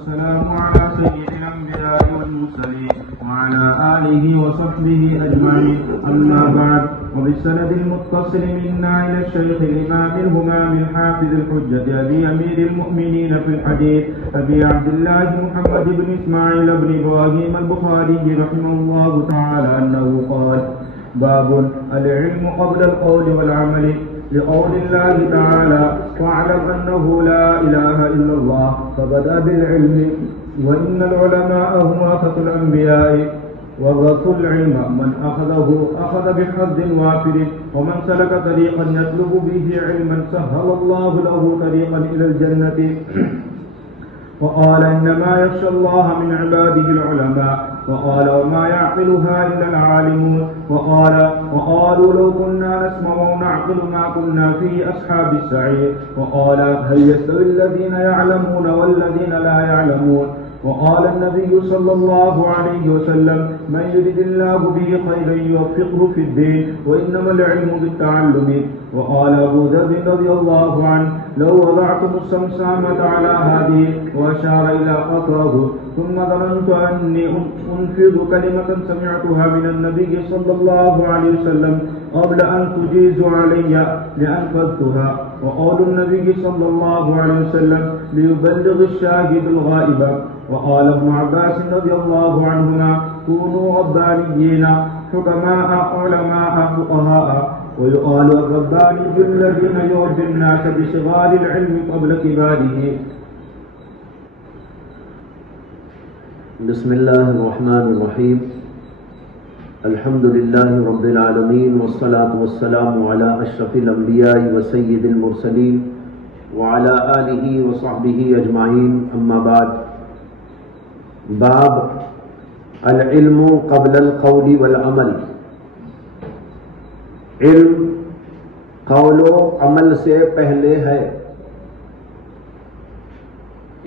والسلام على سيد الأنبياء والمرسلين وعلى آله وصحبه أجمعين. أما بعد، وبالسند المتصل منا إلى الشيخ الإمام الهمام الحافظ الحجة أبي أمير المؤمنين في الحديث أبي عبد الله محمد بن إسماعيل بن إبراهيم البخاري رحمه الله تعالى أنه قال: باب العلم قبل القول والعمل، لقول الله تعالى: واعلم أنه لا إله إلا الله، فبدأ بالعلم، وإن العلماء هم ورثة الأنبياء، ورثوا العلم من أخذ بحظ وافر، ومن سلك طريقا يطلب به علما سهل الله له طريقا إلى الجنة. وقال: إنما يخشى الله من عباده العلماء. وقال: وما يعقلها إلا العالمون. وقالوا لو كنا نسمع ونعقل ما كنا في أصحاب السعير. وقال: هل يستوي الذين يعلمون والذين لا يعلمون. وقال النبي صلى الله عليه وسلم: من يرد الله به خيرا يوفقه في الدين، وإنما العلم بالتعلم. وقال أبو ذر رضي الله عنه: لو وضعتم الصمصامة على هذه، وأشار إلى قطره، ثم ظننت أني أنفذ كلمة سمعتها من النبي صلى الله عليه وسلم قبل أن تجيز علي لأنفذتها. وقول النبي صلى الله عليه وسلم: ليبلغ الشاهد الغائب. وقال ابن عباس رضي الله عنهما: كونوا ربانيين حكماء علماء فقهاء. ويقال: الرباني الذين يربي الناس بصغار العلم قبل كباره. بسم الله الرحمن الرحيم. الحمد لله رب العالمين، والصلاة والسلام على أشرف الأنبياء وسيد المرسلين وعلى آله وصحبه أجمعين. أما بعد. باب العلم قبل القول والعمل، علم قول و عمل سے پہلے ہے.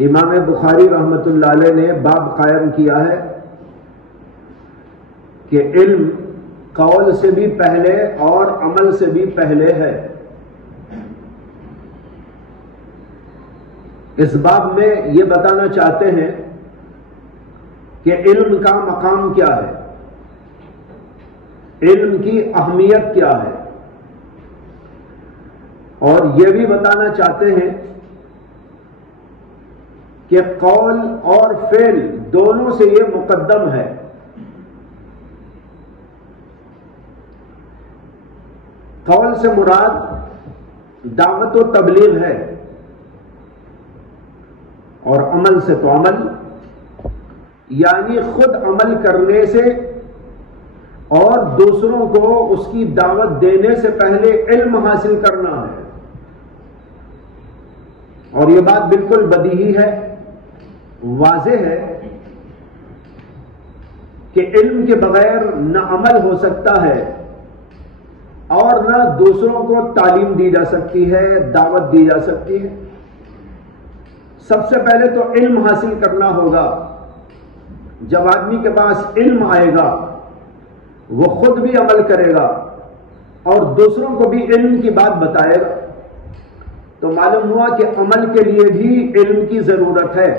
امام بخاری رحمۃ اللہ علیہ نے باب قائم کیا ہے کہ علم قول سے بھی پہلے اور عمل سے بھی پہلے ہے. اس باب میں یہ بتانا چاہتے ہیں کہ علم کا مقام کیا ہے، علم کی اہمیت کیا ہے، اور یہ بھی بتانا چاہتے ہیں کہ قول اور فعل دونوں سے یہ مقدم ہے. قول سے مراد دعوت و تبلیغ ہے، اور عمل سے تو عمل، یعنی خود عمل کرنے سے اور دوسروں کو اس کی دعوت دینے سے پہلے علم حاصل کرنا ہے. اور یہ بات بالکل بدیہی ہے، واضح ہے کہ علم کے بغیر نہ عمل ہو سکتا ہے اور نہ دوسروں کو تعلیم دی جا سکتی ہے، دعوت دی جا سکتی ہے. سب سے پہلے تو علم حاصل کرنا ہوگا. جب آدمی کے پاس علم آئے گا وہ خود بھی عمل کرے گا اور دوسروں کو بھی علم کی بات بتائے گا. تو معلوم ہوا کہ عمل کے لیے بھی علم کی ضرورت ہے،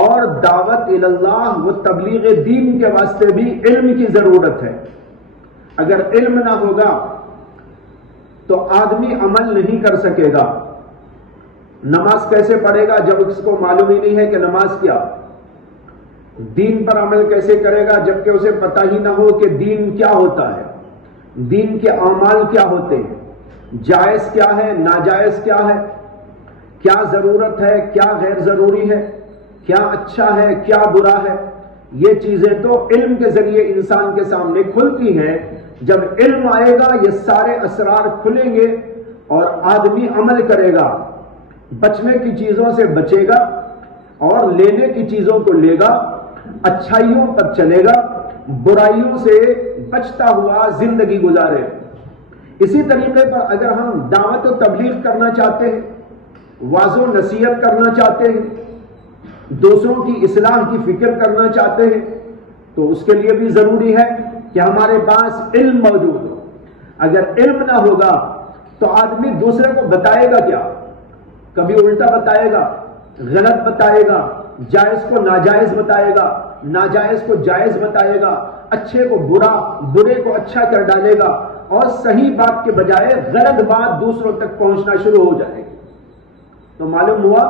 اور دعوت اللہ و تبلیغ دین کے واسطے بھی علم کی ضرورت ہے. اگر علم نہ ہوگا تو آدمی عمل نہیں کر سکے گا. نماز کیسے پڑھے گا جب اس کو معلوم ہی نہیں ہے کہ نماز کیا؟ دین پر عمل کیسے کرے گا جبکہ اسے پتہ ہی نہ ہو کہ دین کیا ہوتا ہے، دین کے اعمال کیا ہوتے ہیں، جائز کیا ہے، ناجائز کیا ہے، کیا ضرورت ہے، کیا غیر ضروری ہے، کیا اچھا ہے، کیا برا ہے. یہ چیزیں تو علم کے ذریعے انسان کے سامنے کھلتی ہیں. جب علم آئے گا یہ سارے اسرار کھلیں گے اور آدمی عمل کرے گا، بچنے کی چیزوں سے بچے گا اور لینے کی چیزوں کو لے گا، اچھائیوں پر چلے گا، برائیوں سے بچتا ہوا زندگی گزارے. اسی طریقے پر اگر ہم دعوت و تبلیغ کرنا چاہتے ہیں، واعظ و نصیحت کرنا چاہتے ہیں، دوسروں کی اصلاح کی فکر کرنا چاہتے ہیں، تو اس کے لیے بھی ضروری ہے کہ ہمارے پاس علم موجود ہو. اگر علم نہ ہوگا تو آدمی دوسرے کو بتائے گا کیا؟ کبھی الٹا بتائے گا، غلط بتائے گا، جائز کو ناجائز بتائے گا، ناجائز کو جائز بتائے گا، اچھے کو برا، برے کو اچھا کر ڈالے گا، اور صحیح بات کے بجائے غلط بات دوسروں تک پہنچنا شروع ہو جائے گی۔ تو معلوم ہوا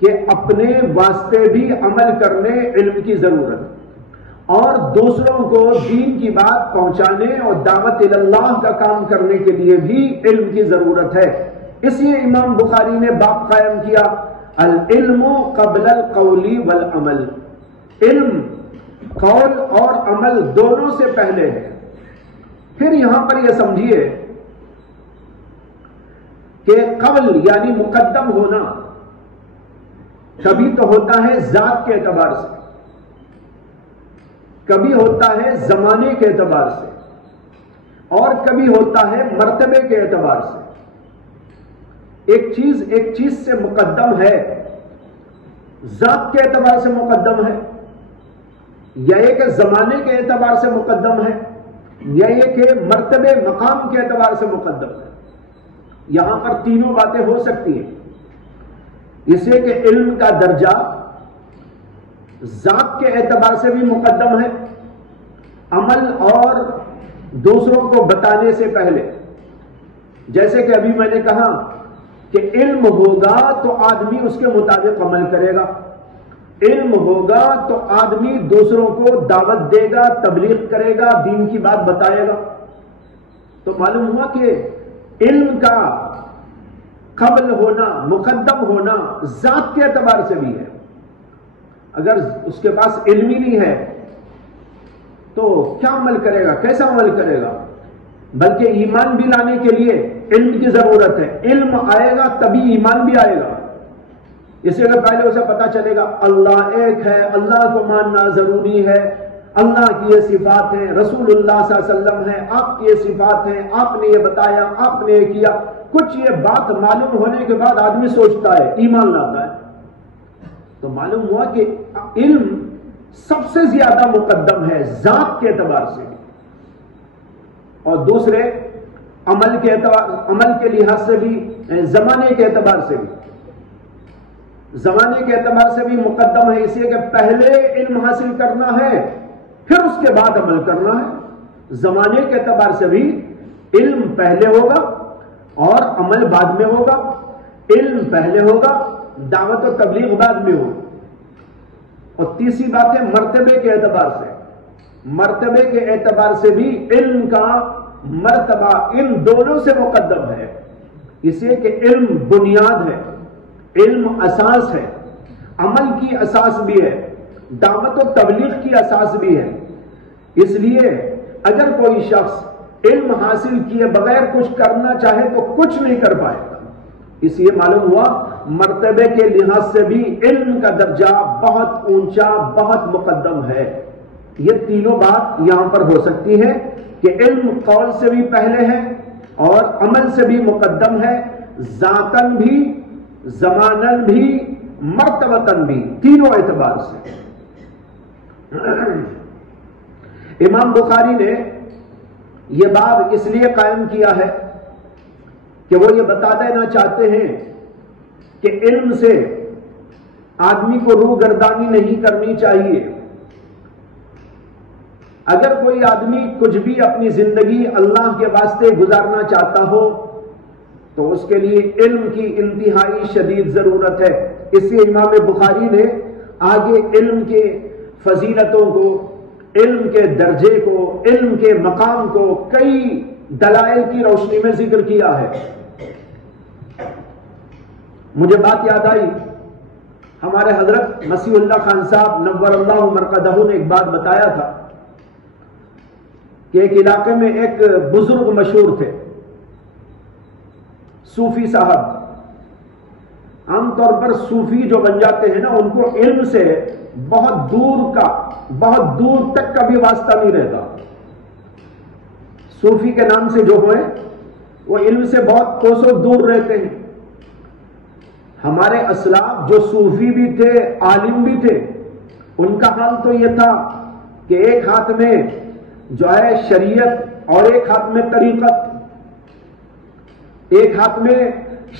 کہ اپنے واسطے بھی عمل کرنے علم کی ضرورت ہے، اور دوسروں کو دین کی بات پہنچانے اور دعوت اللہ کا کام کرنے کے لیے بھی علم کی ضرورت ہے۔ اس لیے امام بخاری نے باب قائم کیا، العلم قبل القول والعمل، علم قول اور عمل دونوں سے پہلے ہے۔ پھر یہاں پر یہ سمجھیے کہ قبل یعنی مقدم ہونا کبھی تو ہوتا ہے ذات کے اعتبار سے، کبھی ہوتا ہے زمانے کے اعتبار سے، اور کبھی ہوتا ہے مرتبے کے اعتبار سے۔ ایک چیز سے مقدم ہے، ذات کے اعتبار سے مقدم ہے، یا یہ کہ زمانے کے اعتبار سے مقدم ہے، یا یہ کہ مرتبے مقام کے اعتبار سے مقدم ہے۔ یہاں پر تینوں باتیں ہو سکتی ہیں، اس لیے کہ علم کا درجہ ذات کے اعتبار سے بھی مقدم ہے، عمل اور دوسروں کو بتانے سے پہلے۔ جیسے کہ ابھی میں نے کہا کہ علم ہوگا تو آدمی اس کے مطابق عمل کرے گا، علم ہوگا تو آدمی دوسروں کو دعوت دے گا، تبلیغ کرے گا، دین کی بات بتائے گا۔ تو معلوم ہوا کہ علم کا قبل ہونا، مقدم ہونا ذات کے اعتبار سے بھی ہے۔ اگر اس کے پاس علم ہی نہیں ہے تو کیا عمل کرے گا، کیسا عمل کرے گا؟ بلکہ ایمان بھی لانے کے لیے علم کی ضرورت ہے، علم آئے گا تبھی ایمان بھی آئے گا۔ اس لیے پہلے اسے پتا چلے گا اللہ ایک ہے، اللہ کو ماننا ضروری ہے، اللہ کی یہ صفات ہیں، رسول اللہ صلی اللہ علیہ وسلم ہے، آپ کی یہ صفات ہیں، آپ نے یہ بتایا، آپ نے یہ کیا۔ کچھ یہ بات معلوم ہونے کے بعد آدمی سوچتا ہے، ایمان لاتا ہے۔ تو معلوم ہوا کہ علم سب سے زیادہ مقدم ہے ذات کے اعتبار سے، اور دوسرے عمل کے اعتبار، عمل کے لحاظ سے بھی، زمانے کے اعتبار سے بھی، زمانے کے اعتبار سے بھی مقدم ہے، اس لیے کہ پہلے علم حاصل کرنا ہے پھر اس کے بعد عمل کرنا ہے۔ زمانے کے اعتبار سے بھی علم پہلے ہوگا اور عمل بعد میں ہوگا، علم پہلے ہوگا، دعوت و تبلیغ بعد میں ہوگی۔ اور تیسری بات ہے مرتبے کے اعتبار سے، مرتبے کے اعتبار سے بھی علم کا مرتبہ ان دونوں سے مقدم ہے، اس لیے کہ علم بنیاد ہے، علم اساس ہے، عمل کی اساس بھی ہے، دعوت و تبلیغ کی اساس بھی ہے۔ اس لیے اگر کوئی شخص علم حاصل کیے بغیر کچھ کرنا چاہے تو کچھ نہیں کر پائے گا۔ اس لیے معلوم ہوا مرتبے کے لحاظ سے بھی علم کا درجہ بہت اونچا، بہت مقدم ہے۔ یہ تینوں بات یہاں پر ہو سکتی ہے کہ علم قول سے بھی پہلے ہے اور عمل سے بھی مقدم ہے، ذاتن بھی، زمانن بھی، مرتبتن بھی، تینوں اعتبار سے۔ امام بخاری نے یہ باب اس لیے قائم کیا ہے کہ وہ یہ بتا دینا چاہتے ہیں کہ علم سے آدمی کو روح گردانی نہیں کرنی چاہیے۔ اگر کوئی آدمی کچھ بھی اپنی زندگی اللہ کے واسطے گزارنا چاہتا ہو تو اس کے لیے علم کی انتہائی شدید ضرورت ہے۔ اس لیے امام بخاری نے آگے علم کے فضیلتوں کو، علم کے درجے کو، علم کے مقام کو کئی دلائل کی روشنی میں ذکر کیا ہے۔ مجھے بات یاد آئی، ہمارے حضرت مسیح اللہ خان صاحب نور اللہ مرقدہ نے ایک بات بتایا تھا کہ ایک علاقے میں ایک بزرگ مشہور تھے، صوفی صاحب۔ عام طور پر صوفی جو بن جاتے ہیں نا، ان کو علم سے بہت دور تک کا بھی واسطہ نہیں رہتا۔ صوفی کے نام سے جو ہوئے وہ علم سے بہت کوسوں دور رہتے ہیں۔ ہمارے اسلاف جو صوفی بھی تھے، عالم بھی تھے، ان کا حال تو یہ تھا کہ ایک ہاتھ میں جو ہے شریعت اور ایک ہاتھ میں طریقت، ایک ہاتھ میں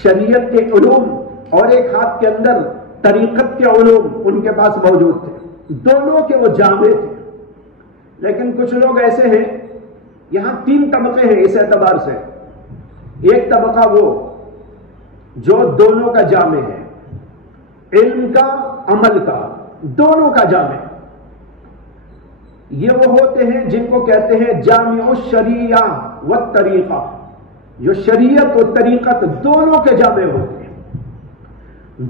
شریعت کے علوم اور ایک ہاتھ کے اندر طریقت کے علوم ان کے پاس موجود تھے، دونوں کے وہ جامع تھے۔ لیکن کچھ لوگ ایسے ہیں، یہاں 3 طبقے ہیں اس اعتبار سے۔ ایک طبقہ وہ جو دونوں کا جامع ہے، علم کا، عمل کا، دونوں کا جامع۔ یہ وہ ہوتے ہیں جن کو کہتے ہیں جامع الشریعہ والطریقہ، جو شریعت و طریقت دونوں کے جامع ہوتے ہیں۔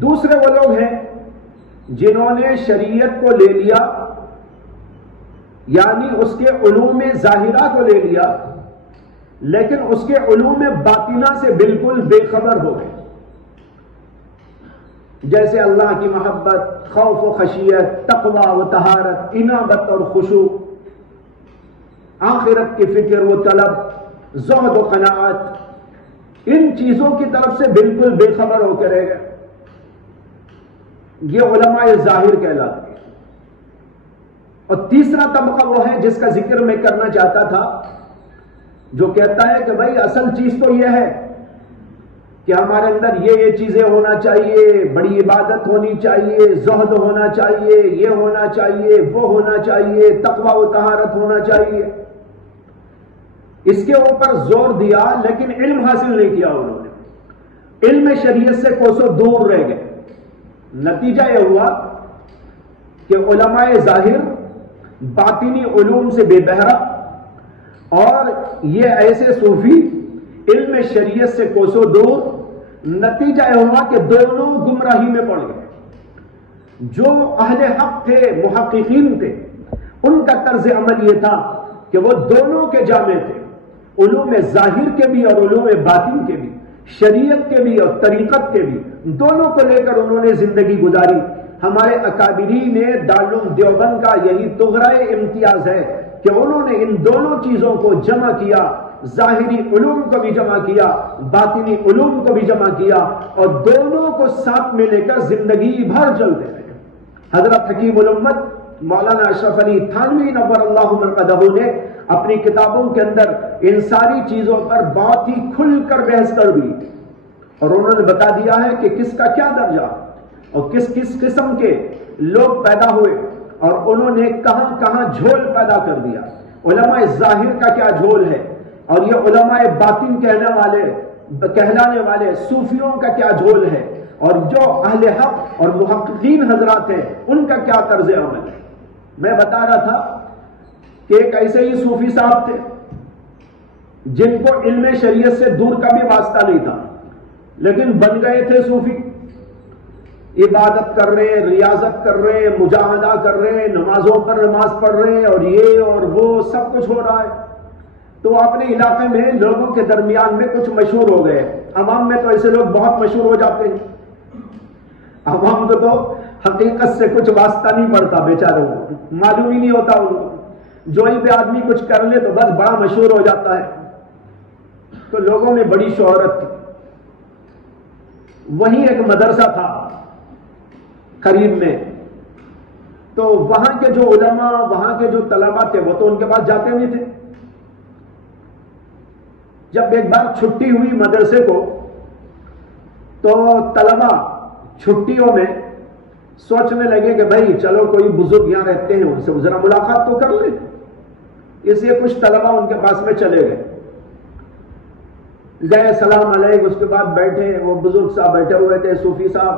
دوسرے وہ لوگ ہیں جنہوں نے شریعت کو لے لیا، یعنی اس کے علوم ظاہرہ کو لے لیا، لیکن اس کے علوم باطنہ سے بالکل بے خبر ہو گئے، جیسے اللہ کی محبت، خوف و خشیت، تقوی و طہارت، انابت اور خشوع، آخرت کی فکر و طلب، زہد و قناعت، ان چیزوں کی طرف سے بالکل بے خبر ہو کے رہ گئے۔ یہ علماء ظاہر کہلاتے ہیں۔ اور تیسرا طبقہ وہ ہے جس کا ذکر میں کرنا چاہتا تھا، جو کہتا ہے کہ بھائی اصل چیز تو یہ ہے کہ ہمارے اندر یہ چیزیں ہونا چاہیے، بڑی عبادت ہونی چاہیے، زہد ہونا چاہیے، یہ ہونا چاہیے، وہ ہونا چاہیے، تقوی و طہارت ہونا چاہیے۔ اس کے اوپر زور دیا، لیکن علم حاصل نہیں کیا انہوں نے، علم شریعت سے کوسوں دور رہ گئے۔ نتیجہ یہ ہوا کہ علماء ظاہر باطنی علوم سے بے بہرا، اور یہ ایسے صوفی علم شریعت سے کوسوں دور۔ نتیجہ یہ ہوا کہ دونوں گمراہی میں پڑ گئے۔ جو اہل حق تھے، محققین تھے، ان کا طرز عمل یہ تھا کہ وہ دونوں کے جامع تھے، علوم ظاہر کے بھی اور علوم باطن کے بھی، شریعت کے بھی اور طریقت کے بھی، دونوں کو لے کر انہوں نے زندگی گزاری۔ ہمارے اکابرین دارالعلوم دیوبند کا یہی طغرائے امتیاز ہے کہ انہوں نے ان دونوں چیزوں کو جمع کیا، ظاہری علوم کو بھی جمع کیا، باطنی علوم کو بھی جمع کیا، اور دونوں کو ساتھ میں لے کر زندگی بھر چلتے رہے۔ حضرت حکیم الامت مولانا اشرف علی تھانوی نور اللہ مرقدہ نے اپنی کتابوں کے اندر ان ساری چیزوں پر بہت ہی کھل کر بحث کر دی، اور انہوں نے بتا دیا ہے کہ کس کا کیا درجہ اور کس کس قسم کے لوگ پیدا ہوئے، اور انہوں نے کہاں کہاں جھول پیدا کر دیا۔ علماء ظاہر کا کیا جھول ہے، اور یہ علماء باطن کہلانے والے صوفیوں کا کیا جھول ہے، اور جو اہل حق اور محققین حضرات ہیں ان کا کیا طرز عمل ہے۔ میں بتا رہا تھا کہ ایک ایسے ہی صوفی صاحب تھے جن کو علم شریعت سے دور کا بھی واسطہ نہیں تھا، لیکن بن گئے تھے صوفی، عبادت کر رہے ہیں، ریاضت کر رہے ہیں، مجاہدہ کر رہے ہیں، نمازوں پر نماز پڑھ رہے ہیں، اور یہ اور وہ سب کچھ ہو رہا ہے۔ تو اپنے علاقے میں لوگوں کے درمیان میں کچھ مشہور ہو گئے۔ عوام میں تو ایسے لوگ بہت مشہور ہو جاتے ہیں، عوام کو تو حقیقت سے کچھ واسطہ نہیں پڑتا، بیچاروں کو معلوم ہی نہیں ہوتا، ان کو جو ہی بھی آدمی کچھ کر لے تو بس بڑا مشہور ہو جاتا ہے۔ تو لوگوں میں بڑی شہرت تھی۔ وہیں ایک مدرسہ تھا قریب میں، تو وہاں کے جو علماء، وہاں کے جو طلباء تھے، وہ تو ان کے پاس جاتے نہیں تھے۔ جب ایک بار چھٹی ہوئی مدرسے کو، تو طلباء چھٹیوں میں سوچنے لگے کہ بھائی چلو کوئی بزرگ یہاں رہتے ہیں، ان سے ذرا ملاقات تو کر لیں۔ اس لیے کچھ طلباء ان کے پاس میں چلے گئے، سلام علیکم، اس کے بعد بیٹھے، وہ بزرگ صاحب بیٹھے ہوئے تھے، صوفی صاحب،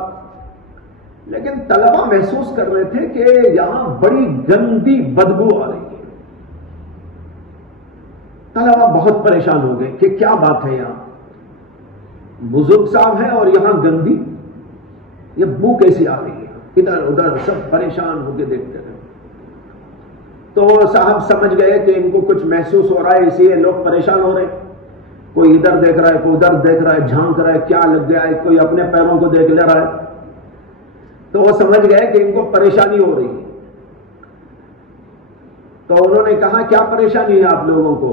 لیکن طلباء محسوس کر رہے تھے کہ یہاں بڑی گندی بدبو آ رہی ہے۔ طلباء بہت پریشان ہو گئے کہ کیا بات ہے، یہاں بزرگ صاحب ہیں اور یہاں گندی، یہ بو کیسی آ رہی ہے؟ ادھر ادھر سب پریشان ہو کے دیکھتے رہے۔ تو صاحب سمجھ گئے کہ ان کو کچھ محسوس ہو رہا ہے، اسی لیے لوگ پریشان ہو رہے ہیں، کوئی ادھر دیکھ رہا ہے، کوئی ادھر دیکھ رہا ہے، جھانک رہا ہے کیا لگ گیا ہے، کوئی اپنے پیروں کو دیکھ لے رہا ہے۔ تو وہ سمجھ گئے کہ ان کو پریشانی ہو رہی ہے۔ تو انہوں نے کہا کیا پریشانی ہے آپ لوگوں کو؟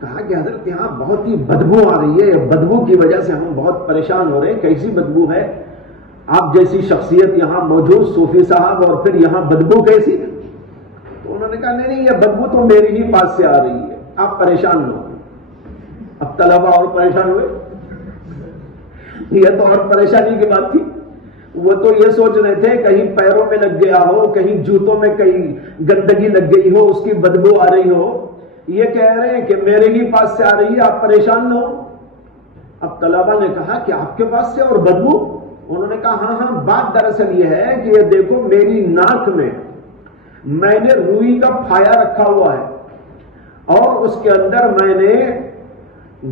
کہا کہ حضرت یہاں بہت ہی بدبو آ رہی ہے، بدبو کی وجہ سے ہم بہت پریشان ہو رہے ہیں۔ کیسی بدبو ہے؟ آپ جیسی شخصیت یہاں موجود، صوفی صاحب، اور پھر یہاں بدبو کیسی؟ تو انہوں نے کہا نہیں یہ بدبو تو میری ہی پاس سے آ رہی ہے، آپ پریشان نہ ہو۔ اب طلباء اور پریشان ہوئے، یہ تو اور پریشانی کی بات تھی۔ وہ تو یہ سوچ رہے تھے کہیں پیروں میں لگ گیا ہو، کہیں جوتوں میں کہیں گندگی لگ گئی ہو، اس کی بدبو آ رہی ہو. یہ کہہ رہے ہیں کہ میرے ہی پاس سے آ رہی ہے، آپ پریشان نہ ہو. اب طلبہ نے کہا کہ آپ کے پاس سے اور بدبو؟ انہوں نے کہا ہاں ہاں، بات دراصل یہ ہے کہ یہ دیکھو میری ناک میں نے روئی کا پھایا رکھا ہوا ہے اور اس کے اندر میں نے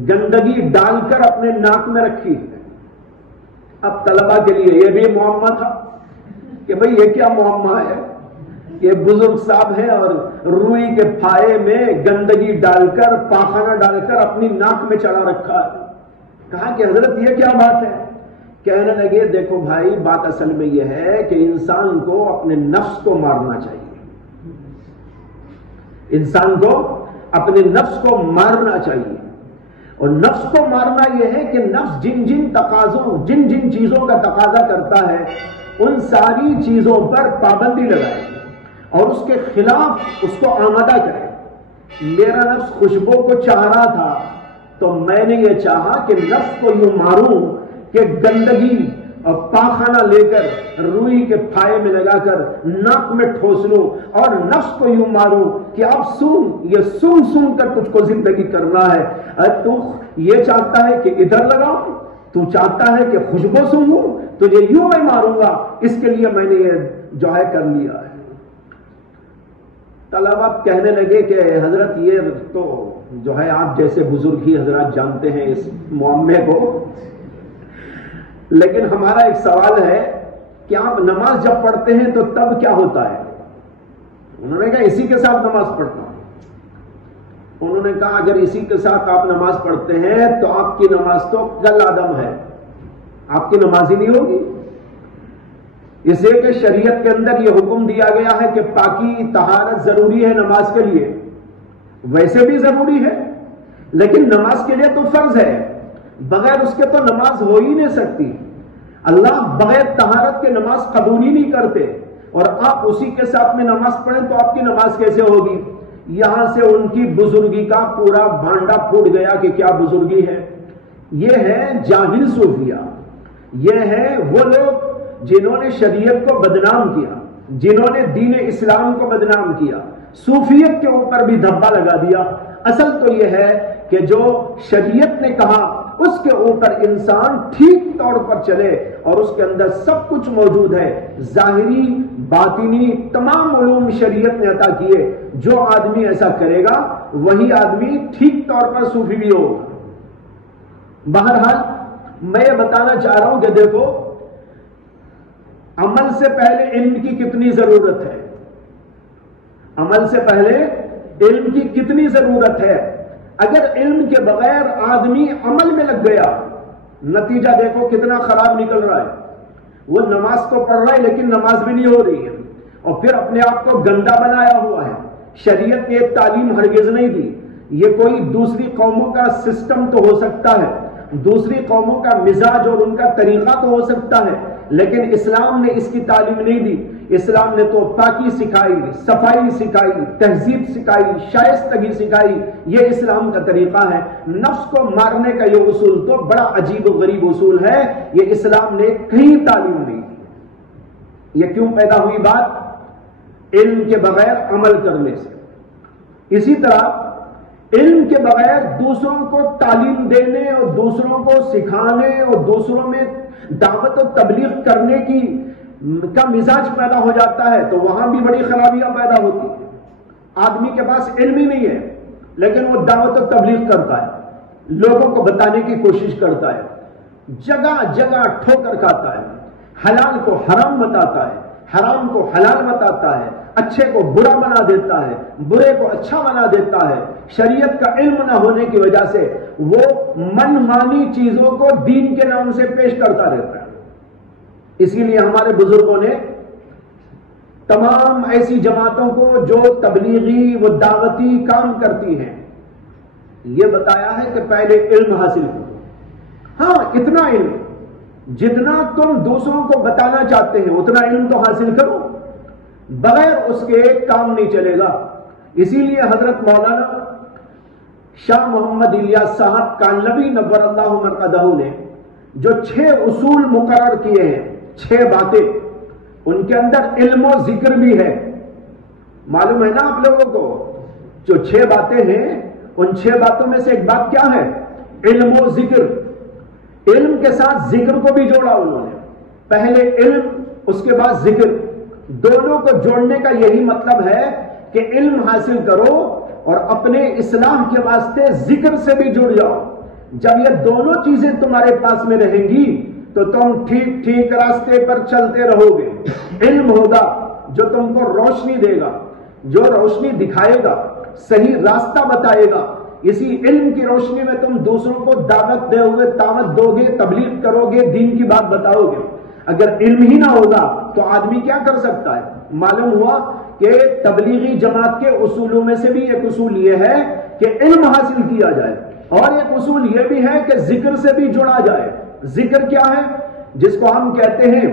گندگی ڈال کر اپنے ناک میں رکھی ہے. اب طلبہ کے لیے یہ بھی معمہ تھا کہ بھئی یہ کیا معمہ ہے، یہ بزرگ صاحب ہیں اور روئی کے پھائے میں گندگی ڈال کر، پاخانہ ڈال کر اپنی ناک میں چڑھا رکھا ہے. کہا کہ حضرت یہ کیا بات ہے؟ کہنے لگے دیکھو بھائی، بات اصل میں یہ ہے کہ انسان کو اپنے نفس کو مارنا چاہیے. انسان کو اپنے نفس کو مارنا چاہیے. اور نفس کو مارنا یہ ہے کہ نفس جن جن تقاضوں، جن جن چیزوں کا تقاضا کرتا ہے ان ساری چیزوں پر پابندی لگائے اور اس کے خلاف اس کو آمادہ کرے. میرا نفس خوشبو کو چاہ رہا تھا تو میں نے یہ چاہا کہ نفس کو یوں ماروں کہ گندگی اور پاخانہ لے کر روئی کے پھائے میں لگا کر ناک میں ٹھوس لوں اور نفس کو یوں ماروں کہ اب یہ سون کر تجھ کو زندگی کرنا ہے. تو یہ چاہتا ہے کہ ادھر لگاؤں، تو چاہتا ہے کہ خوشبو سونگوں، تجھے یوں میں ماروں گا، اس کے لیے میں نے یہ جو ہے کر لیا ہے. طلبہ کہنے لگے کہ حضرت یہ تو جو ہے آپ جیسے بزرگ ہی حضرات جانتے ہیں اس معاملے کو، لیکن ہمارا ایک سوال ہے کہ آپ نماز جب پڑھتے ہیں تو تب کیا ہوتا ہے؟ انہوں نے کہا اسی کے ساتھ نماز پڑھتا ہوں. انہوں نے کہا اگر اسی کے ساتھ آپ نماز پڑھتے ہیں تو آپ کی نماز تو کل عدم ہے، آپ کی نماز ہی نہیں ہوگی. اس لیے کہ شریعت کے اندر یہ حکم دیا گیا ہے کہ پاکی طہارت ضروری ہے نماز کے لیے، ویسے بھی ضروری ہے لیکن نماز کے لیے تو فرض ہے، بغیر اس کے تو نماز ہو ہی نہیں سکتی. اللہ بغیر طہارت کے نماز قبول ہی نہیں کرتے اور آپ اسی کے ساتھ میں نماز پڑھیں تو آپ کی نماز کیسے ہوگی؟ یہاں سے ان کی بزرگی کا پورا بھانڈا پھوٹ گیا کہ کیا بزرگی ہے. یہ ہے جاہل صوفیہ، یہ ہے وہ لوگ جنہوں نے شریعت کو بدنام کیا، جنہوں نے دین اسلام کو بدنام کیا، صوفیت کے اوپر بھی دھبا لگا دیا. اصل تو یہ ہے کہ جو شریعت نے کہا اس کے اوپر انسان ٹھیک طور پر چلے اور اس کے اندر سب کچھ موجود ہے، ظاہری باطنی تمام علوم شریعت نے عطا کیے. جو آدمی ایسا کرے گا وہی آدمی ٹھیک طور پر صوفی بھی ہوگا. بہرحال میں یہ بتانا چاہ رہا ہوں کہ دیکھو عمل سے پہلے علم کی کتنی ضرورت ہے، عمل سے پہلے علم کی کتنی ضرورت ہے. اگر علم کے بغیر آدمی عمل میں لگ گیا، نتیجہ دیکھو کتنا خراب نکل رہا ہے. وہ نماز تو پڑھ رہا ہے لیکن نماز بھی نہیں ہو رہی ہے اور پھر اپنے آپ کو گندا بنایا ہوا ہے. شریعت نے ایک تعلیم ہرگز نہیں دی. یہ کوئی دوسری قوموں کا سسٹم تو ہو سکتا ہے، دوسری قوموں کا مزاج اور ان کا طریقہ تو ہو سکتا ہے، لیکن اسلام نے اس کی تعلیم نہیں دی. اسلام نے تو پاکی سکھائی، صفائی سکھائی، تہذیب سکھائی، شائستگی سکھائی. یہ اسلام کا طریقہ ہے. نفس کو مارنے کا یہ اصول تو بڑا عجیب و غریب اصول ہے، یہ اسلام نے کہیں تعلیم نہیں دی. یہ کیوں پیدا ہوئی بات؟ علم کے بغیر عمل کرنے سے. اسی طرح علم کے بغیر دوسروں کو تعلیم دینے اور دوسروں کو سکھانے اور دوسروں میں دعوت و تبلیغ کرنے کا مزاج پیدا ہو جاتا ہے تو وہاں بھی بڑی خرابیاں پیدا ہوتی ہیں. آدمی کے پاس علم ہی نہیں ہے لیکن وہ دعوت و تبلیغ کرتا ہے، لوگوں کو بتانے کی کوشش کرتا ہے، جگہ جگہ ٹھوکر کھاتا ہے، حلال کو حرام بتاتا ہے، حرام کو حلال بتاتا ہے، اچھے کو برا بنا دیتا ہے، برے کو اچھا بنا دیتا ہے. شریعت کا علم نہ ہونے کی وجہ سے وہ من مانی چیزوں کو دین کے نام سے پیش کرتا رہتا ہے. اسی لیے ہمارے بزرگوں نے تمام ایسی جماعتوں کو جو تبلیغی و دعوتی کام کرتی ہیں یہ بتایا ہے کہ پہلے علم حاصل کرو. ہاں اتنا علم جتنا تم دوسروں کو بتانا چاہتے ہیں اتنا علم تو حاصل کرو، بغیر اس کے کام نہیں چلے گا. اسی لیے حضرت مولانا شاہ محمد الیاس صاحب کانلوی نور اللہ مرقدہ نے جو 6 اصول مقرر کیے ہیں 6 باتیں، ان کے اندر علم و ذکر بھی ہے. معلوم ہے نا آپ لوگوں کو، جو 6 باتیں ہیں ان 6 باتوں میں سے ایک بات کیا ہے؟ علم و ذکر. علم کے ساتھ ذکر کو بھی جوڑا انہوں نے. پہلے علم، اس کے بعد ذکر. دونوں کو جوڑنے کا یہی مطلب ہے کہ علم حاصل کرو اور اپنے اصلاح کے واسطے ذکر سے بھی جڑ جاؤ. جب یہ دونوں چیزیں تمہارے پاس میں رہیں گی تو تم ٹھیک ٹھیک راستے پر چلتے رہو گے. علم ہوگا جو تم کو روشنی دے گا، جو روشنی دکھائے گا، صحیح راستہ بتائے گا. اسی علم کی روشنی میں تم دوسروں کو دعوت دو گے، تبلیغ کرو گے، دین کی بات بتاؤ گے. اگر علم ہی نہ ہوگا تو آدمی کیا کر سکتا ہے؟ معلوم ہوا کہ تبلیغی جماعت کے اصولوں میں سے بھی ایک اصول یہ ہے کہ علم حاصل کیا جائے، اور ایک اصول یہ بھی ہے کہ ذکر سے بھی جڑا جائے. ذکر کیا ہے؟ جس کو ہم کہتے ہیں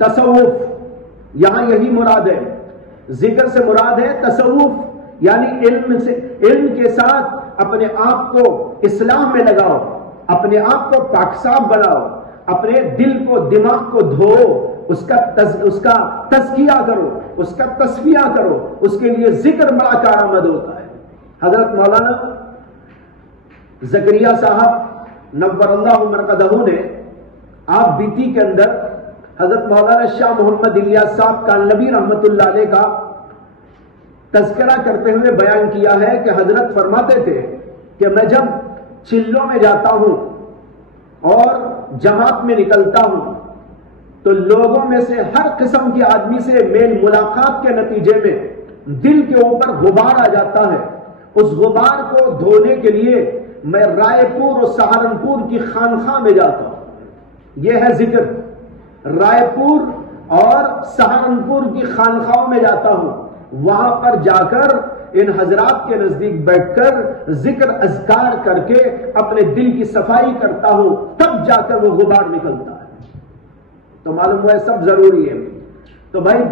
تصوف. یہاں یہی مراد ہے. ذکر سے مراد ہے تصوف، یعنی علم کے ساتھ اپنے آپ کو اصلاح میں لگاؤ، اپنے آپ کو پاک صاف بناؤ، اپنے دل کو، دماغ کو دھو، اس کا تزکیہ کرو، اس کا تصفیہ کرو. اس کے لیے ذکر بڑا کارآمد ہوتا ہے. حضرت مولانا زکریا صاحب نور اللہ مرقدہ نے آپ بیتی کے اندر حضرت مولانا شاہ محمد الیاس صاحب کانلوی رحمت اللہ علیہ کا تذکرہ کرتے ہوئے بیان کیا ہے کہ حضرت فرماتے تھے کہ میں جب چلوں میں جاتا ہوں اور جماعت میں نکلتا ہوں تو لوگوں میں سے ہر قسم کے آدمی سے میل ملاقات کے نتیجے میں دل کے اوپر غبار آ جاتا ہے. اس غبار کو دھونے کے لیے میں رائے پور اور سہارنپور کی خانخواہ میں جاتا ہوں. یہ ہے ذکر. رائے پور اور سہارنپور کی خانخواہوں میں جاتا ہوں. وہاں پر جا کر ان حضرات کے نزدیک بیٹھ کر ذکر اذکار کر کے اپنے دل کی صفائی کرتا ہوں، تب جا کر وہ غبار نکلتا ہے. تو معلوم ہوا سب ضروری ہے. تو بھائی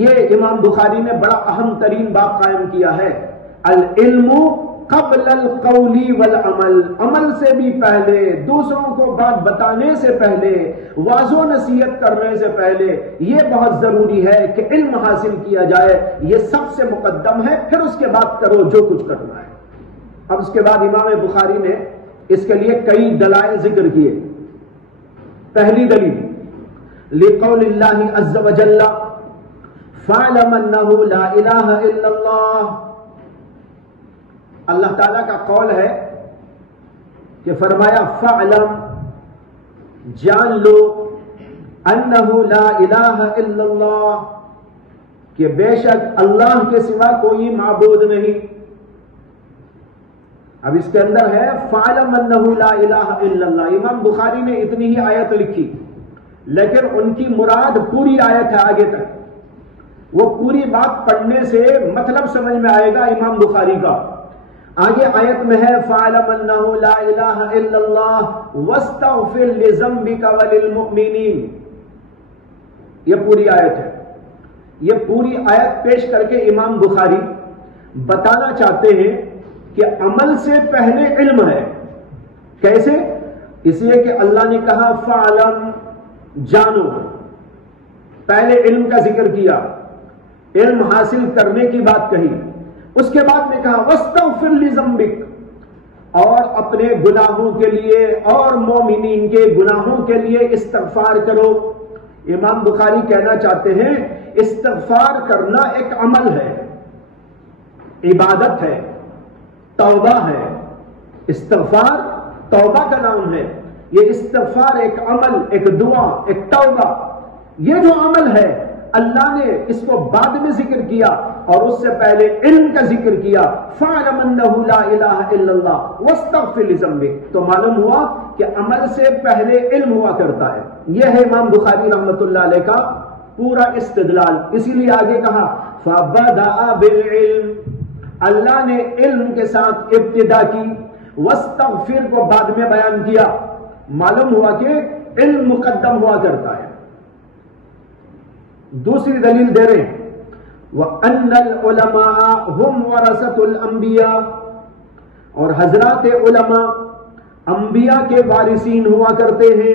یہ امام بخاری نے بڑا اہم ترین باب قائم کیا ہے، العلم قبل القول والعمل. عمل سے بھی پہلے، دوسروں کو بات بتانے سے پہلے، واضح و نصیحت کرنے سے پہلے یہ بہت ضروری ہے کہ علم حاصل کیا جائے. یہ سب سے مقدم ہے، پھر اس کے بعد کرو جو کچھ کرنا ہے. اب اس کے بعد امام بخاری نے اس کے لیے کئی دلائل ذکر کیے. پہلی دلیل لقول اللہ عز وجل فاعلم انہ لا الہ الا اللہ. اللہ تعالیٰ کا قول ہے کہ فرمایا فاعلم، جان لو، انہ لا الہ الا اللہ، کہ بے شک اللہ کے سوا کوئی معبود نہیں. اب اس کے اندر ہے فاعلم انہ لا الہ الا اللہ. امام بخاری نے اتنی ہی آیت لکھی، لیکن ان کی مراد پوری آیت ہے آگے تک. وہ پوری بات پڑھنے سے مطلب سمجھ میں آئے گا امام بخاری کا. آگے آیت میں ہے فَاعْلَمْ أَنَّهُ لَا إِلَٰهَ إِلَّا اللَّهُ وَاسْتَغْفِرْ لِذَنبِكَ وَلِلْمُؤْمِنِينَ. یہ پوری آیت ہے. یہ پوری آیت پیش کر کے امام بخاری بتانا چاہتے ہیں کہ عمل سے پہلے علم ہے. کیسے؟ اس لیے کہ اللہ نے کہا فَاعْلَمْ، جانو. پہلے علم کا ذکر کیا، علم حاصل کرنے کی بات کہی. اس کے بعد میں کہا وَاسْتَغْفِرْ لِذَنبِكَ، اور اپنے گناہوں کے لیے اور مومنین کے گناہوں کے لیے استغفار کرو. امام بخاری کہنا چاہتے ہیں استغفار کرنا ایک عمل ہے، عبادت ہے، توبہ ہے. استغفار توبہ کا نام ہے. یہ استغفار ایک عمل، ایک دعا، ایک توبہ. یہ جو عمل ہے اللہ نے اس کو بعد میں ذکر کیا اور اس سے پہلے علم کا ذکر کیا. فَاعْلَمْ أَنَّهُ لَا إِلَٰهَ إِلَّا اللَّهُ وَاسْتَغْفِرْ لِذَنبِكَ. تو معلوم ہوا کہ عمل سے پہلے علم ہوا کرتا ہے. یہ ہے امام بخاری رحمت اللہ علیہ کا پورا استدلال. اسی لیے آگے کہا فَبَدَأَ بِالْعِلْمِ، اللہ نے علم کے ساتھ ابتدا کی. وَاسْتَغْفِرْ کو بعد میں بیان کیا. معلوم ہوا کہ علم مقدم ہوا کرتا ہے. دوسری دلیل دے رہے ہیں وَأَنَّ الْعُلَمَاءَ هُمْ وَرَثَةُ الْأَنْبِيَاءِ، اور حضرات علماء انبیاء کے وارثین ہوا کرتے ہیں.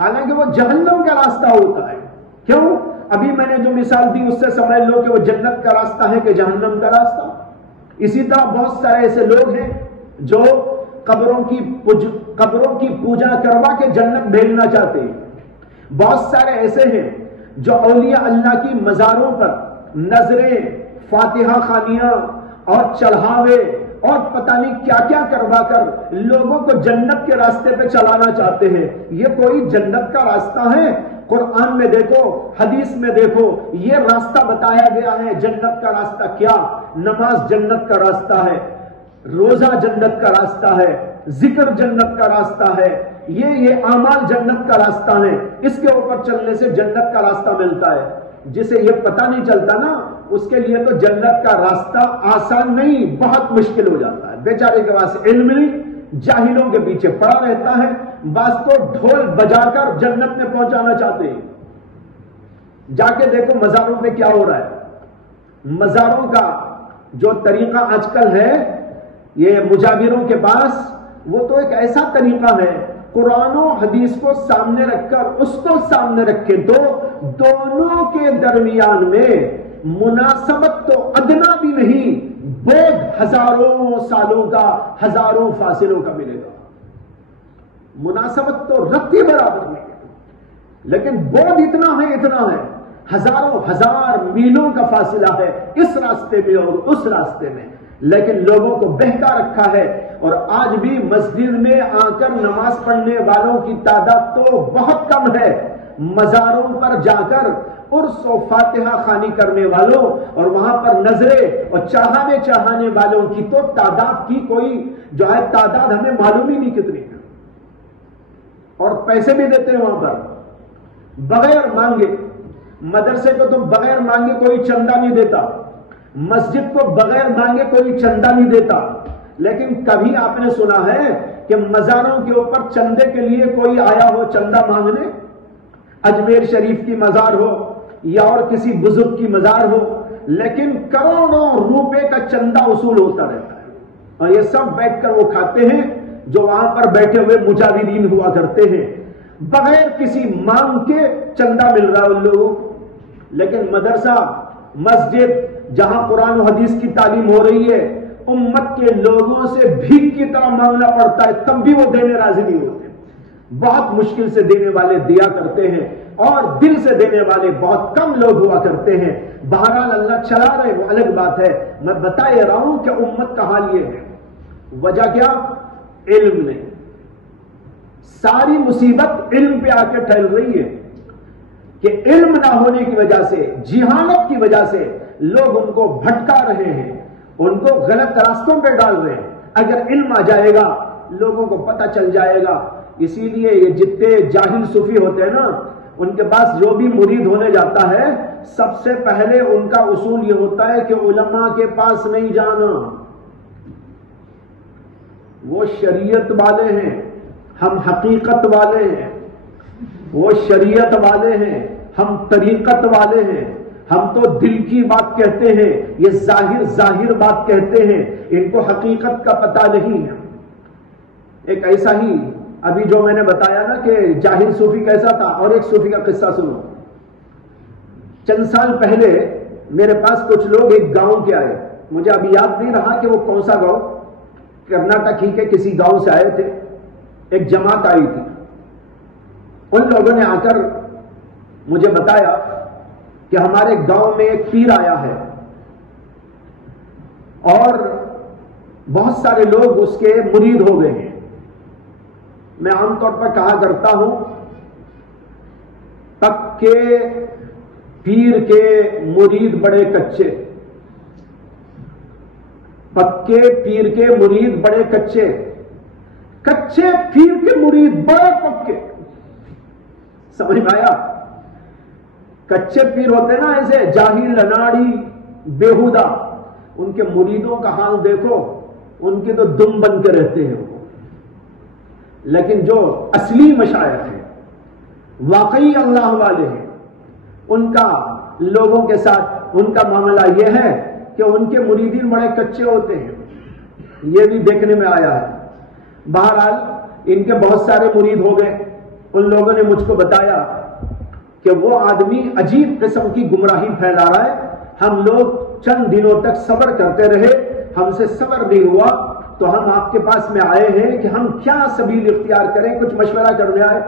حالانکہ وہ جہنم کا راستہ ہوتا ہے. کیوں؟ ابھی میں نے جو مثال دی اس سے سمجھ لو کہ وہ جنت کا راستہ ہے کہ جہنم کا راستہ. اسی طرح بہت سارے ایسے لوگ ہیں جو قبروں کی پوجا کروا کے جنت بھیجنا چاہتے ہیں. بہت سارے ایسے ہیں جو اولیاء اللہ کی مزاروں پر نظریں، فاتحہ خوانیاں اور چڑھاوے اور پتہ نہیں کیا کیا کروا کر لوگوں کو جنت کے راستے پہ چلانا چاہتے ہیں. یہ کوئی جنت کا راستہ ہے؟ قرآن میں دیکھو، حدیث میں دیکھو، یہ راستہ بتایا گیا ہے. جنت کا راستہ کیا؟ نماز جنت کا راستہ ہے، روزہ جنت کا راستہ ہے، ذکر جنت کا راستہ ہے، یہ اعمال جنت کا راستہ ہے. اس کے اوپر چلنے سے جنت کا راستہ ملتا ہے. جسے یہ پتہ نہیں چلتا نا، اس کے لیے تو جنت کا راستہ آسان نہیں، بہت مشکل ہو جاتا ہے. بیچارے کے پاس علم نہیں، جاہلوں کے پیچھے پڑا رہتا ہے. بعض تو ڈھول بجا کر جنت میں پہنچانا چاہتے ہیں. جا کے دیکھو مزاروں پہ کیا ہو رہا ہے. مزاروں کا جو طریقہ آج کل ہے یہ مجاوروں کے پاس، وہ تو ایک ایسا طریقہ ہے، قرآن و حدیث کو سامنے رکھ کر اس کو سامنے رکھے تو دونوں کے درمیان میں مناسبت تو ادنا بھی نہیں، بعد ہزاروں سالوں کا، ہزاروں فاصلوں کا ملے گا. مناسبت تو رتی برابر نہیں ہے، لیکن بعد اتنا ہے، ہزاروں ہزار میلوں کا فاصلہ ہے اس راستے میں اور اس راستے میں. لیکن لوگوں کو بہکا رکھا ہے. اور آج بھی مسجد میں آ کر نماز پڑھنے والوں کی تعداد تو بہت کم ہے. مزاروں پر جا کر عرس و فاتحہ خوانی کرنے والوں اور وہاں پر نظریں اور چڑھانے والوں کی تو تعداد کی کوئی جو ہے تعداد ہمیں معلوم ہی نہیں کتنی ہے. اور پیسے بھی دیتے ہیں وہاں پر بغیر مانگے. مدرسے کو تو بغیر مانگے کوئی چندہ نہیں دیتا، مسجد کو بغیر مانگے کوئی چندہ نہیں دیتا. لیکن کبھی آپ نے سنا ہے کہ مزاروں کے اوپر چندے کے لیے کوئی آیا ہو چندہ مانگنے؟ اجمیر شریف کی مزار ہو یا اور کسی بزرگ کی مزار ہو، لیکن کروڑوں روپے کا چندہ وصول ہوتا رہتا ہے. اور یہ سب بیٹھ کر وہ کھاتے ہیں جو وہاں پر بیٹھے ہوئے مجاہدین ہوا کرتے ہیں. بغیر کسی مانگ کے چندہ مل رہا ہے ان لوگوں کو. لیکن مدرسہ، مسجد جہاں قرآن و حدیث کی تعلیم ہو رہی ہے، امت کے لوگوں سے بھیک کی طرح مانگنا پڑتا ہے، تب بھی وہ دینے راضی نہیں ہوتے. بہت مشکل سے دینے والے دیا کرتے ہیں اور دل سے دینے والے بہت کم لوگ ہوا کرتے ہیں. بہرحال اللہ چلا رہے وہ الگ بات ہے. میں بتا رہا ہوں کہ امت کا حال یہ ہے. وجہ کیا؟ علم نہیں. ساری مصیبت علم پہ آ کے ٹھہر رہی ہے کہ علم نہ ہونے کی وجہ سے، جہالت کی وجہ سے لوگ ان کو بھٹکا رہے ہیں، ان کو غلط راستوں پہ ڈال رہے ہیں. اگر علم آ جائے گا لوگوں کو پتہ چل جائے گا. اسی لیے یہ جتنے جاہل صوفی ہوتے ہیں نا، ان کے پاس جو بھی مرید ہونے جاتا ہے سب سے پہلے ان کا اصول یہ ہوتا ہے کہ علماء کے پاس نہیں جانا. وہ شریعت والے ہیں، ہم حقیقت والے ہیں. وہ شریعت والے ہیں، ہم طریقت والے ہیں. ہم تو دل کی بات کہتے ہیں، یہ ظاہر بات کہتے ہیں. ان کو حقیقت کا پتہ نہیں ہے. ایک ایسا ہی ابھی جو میں نے بتایا نا کہ جاہل صوفی کیسا تھا، اور ایک صوفی کا قصہ سنو. چند سال پہلے میرے پاس کچھ لوگ ایک گاؤں کے آئے. مجھے ابھی یاد نہیں رہا کہ وہ کون سا گاؤں، کرناٹک ہی کے کسی گاؤں سے آئے تھے. ایک جماعت آئی تھی. ان لوگوں نے آ کر مجھے بتایا کہ ہمارے گاؤں میں ایک پیر آیا ہے اور بہت سارے لوگ اس کے مرید ہو گئے ہیں. میں عام طور پر کہا کرتا ہوں پکے پیر کے مرید بڑے کچے. پکے پیر کے مرید بڑے کچے، کچے پیر کے مرید بڑے پکے. سمجھ میں آیا؟ کچے پیر ہوتے نا ایسے جاہل، اناڑی، بےہودہ، ان کے مریدوں کا حال دیکھو، ان کے تو دم بن کے رہتے ہیں وہ. لیکن جو اصلی مشائخ ہیں، واقعی اللہ والے ہیں، ان کا لوگوں کے ساتھ ان کا معاملہ یہ ہے کہ ان کے مریدین بڑے کچے ہوتے ہیں. یہ بھی دیکھنے میں آیا ہے. بہرحال ان کے بہت سارے مرید ہو گئے. ان لوگوں نے مجھ کو بتایا کہ وہ آدمی عجیب قسم کی گمراہی پھیلا رہا ہے، ہم لوگ چند دنوں تک صبر کرتے رہے، ہم سے صبر نہیں ہوا، تو ہم آپ کے پاس میں آئے ہیں کہ ہم کیا سبیل اختیار کریں، کچھ مشورہ کرنے آئے۔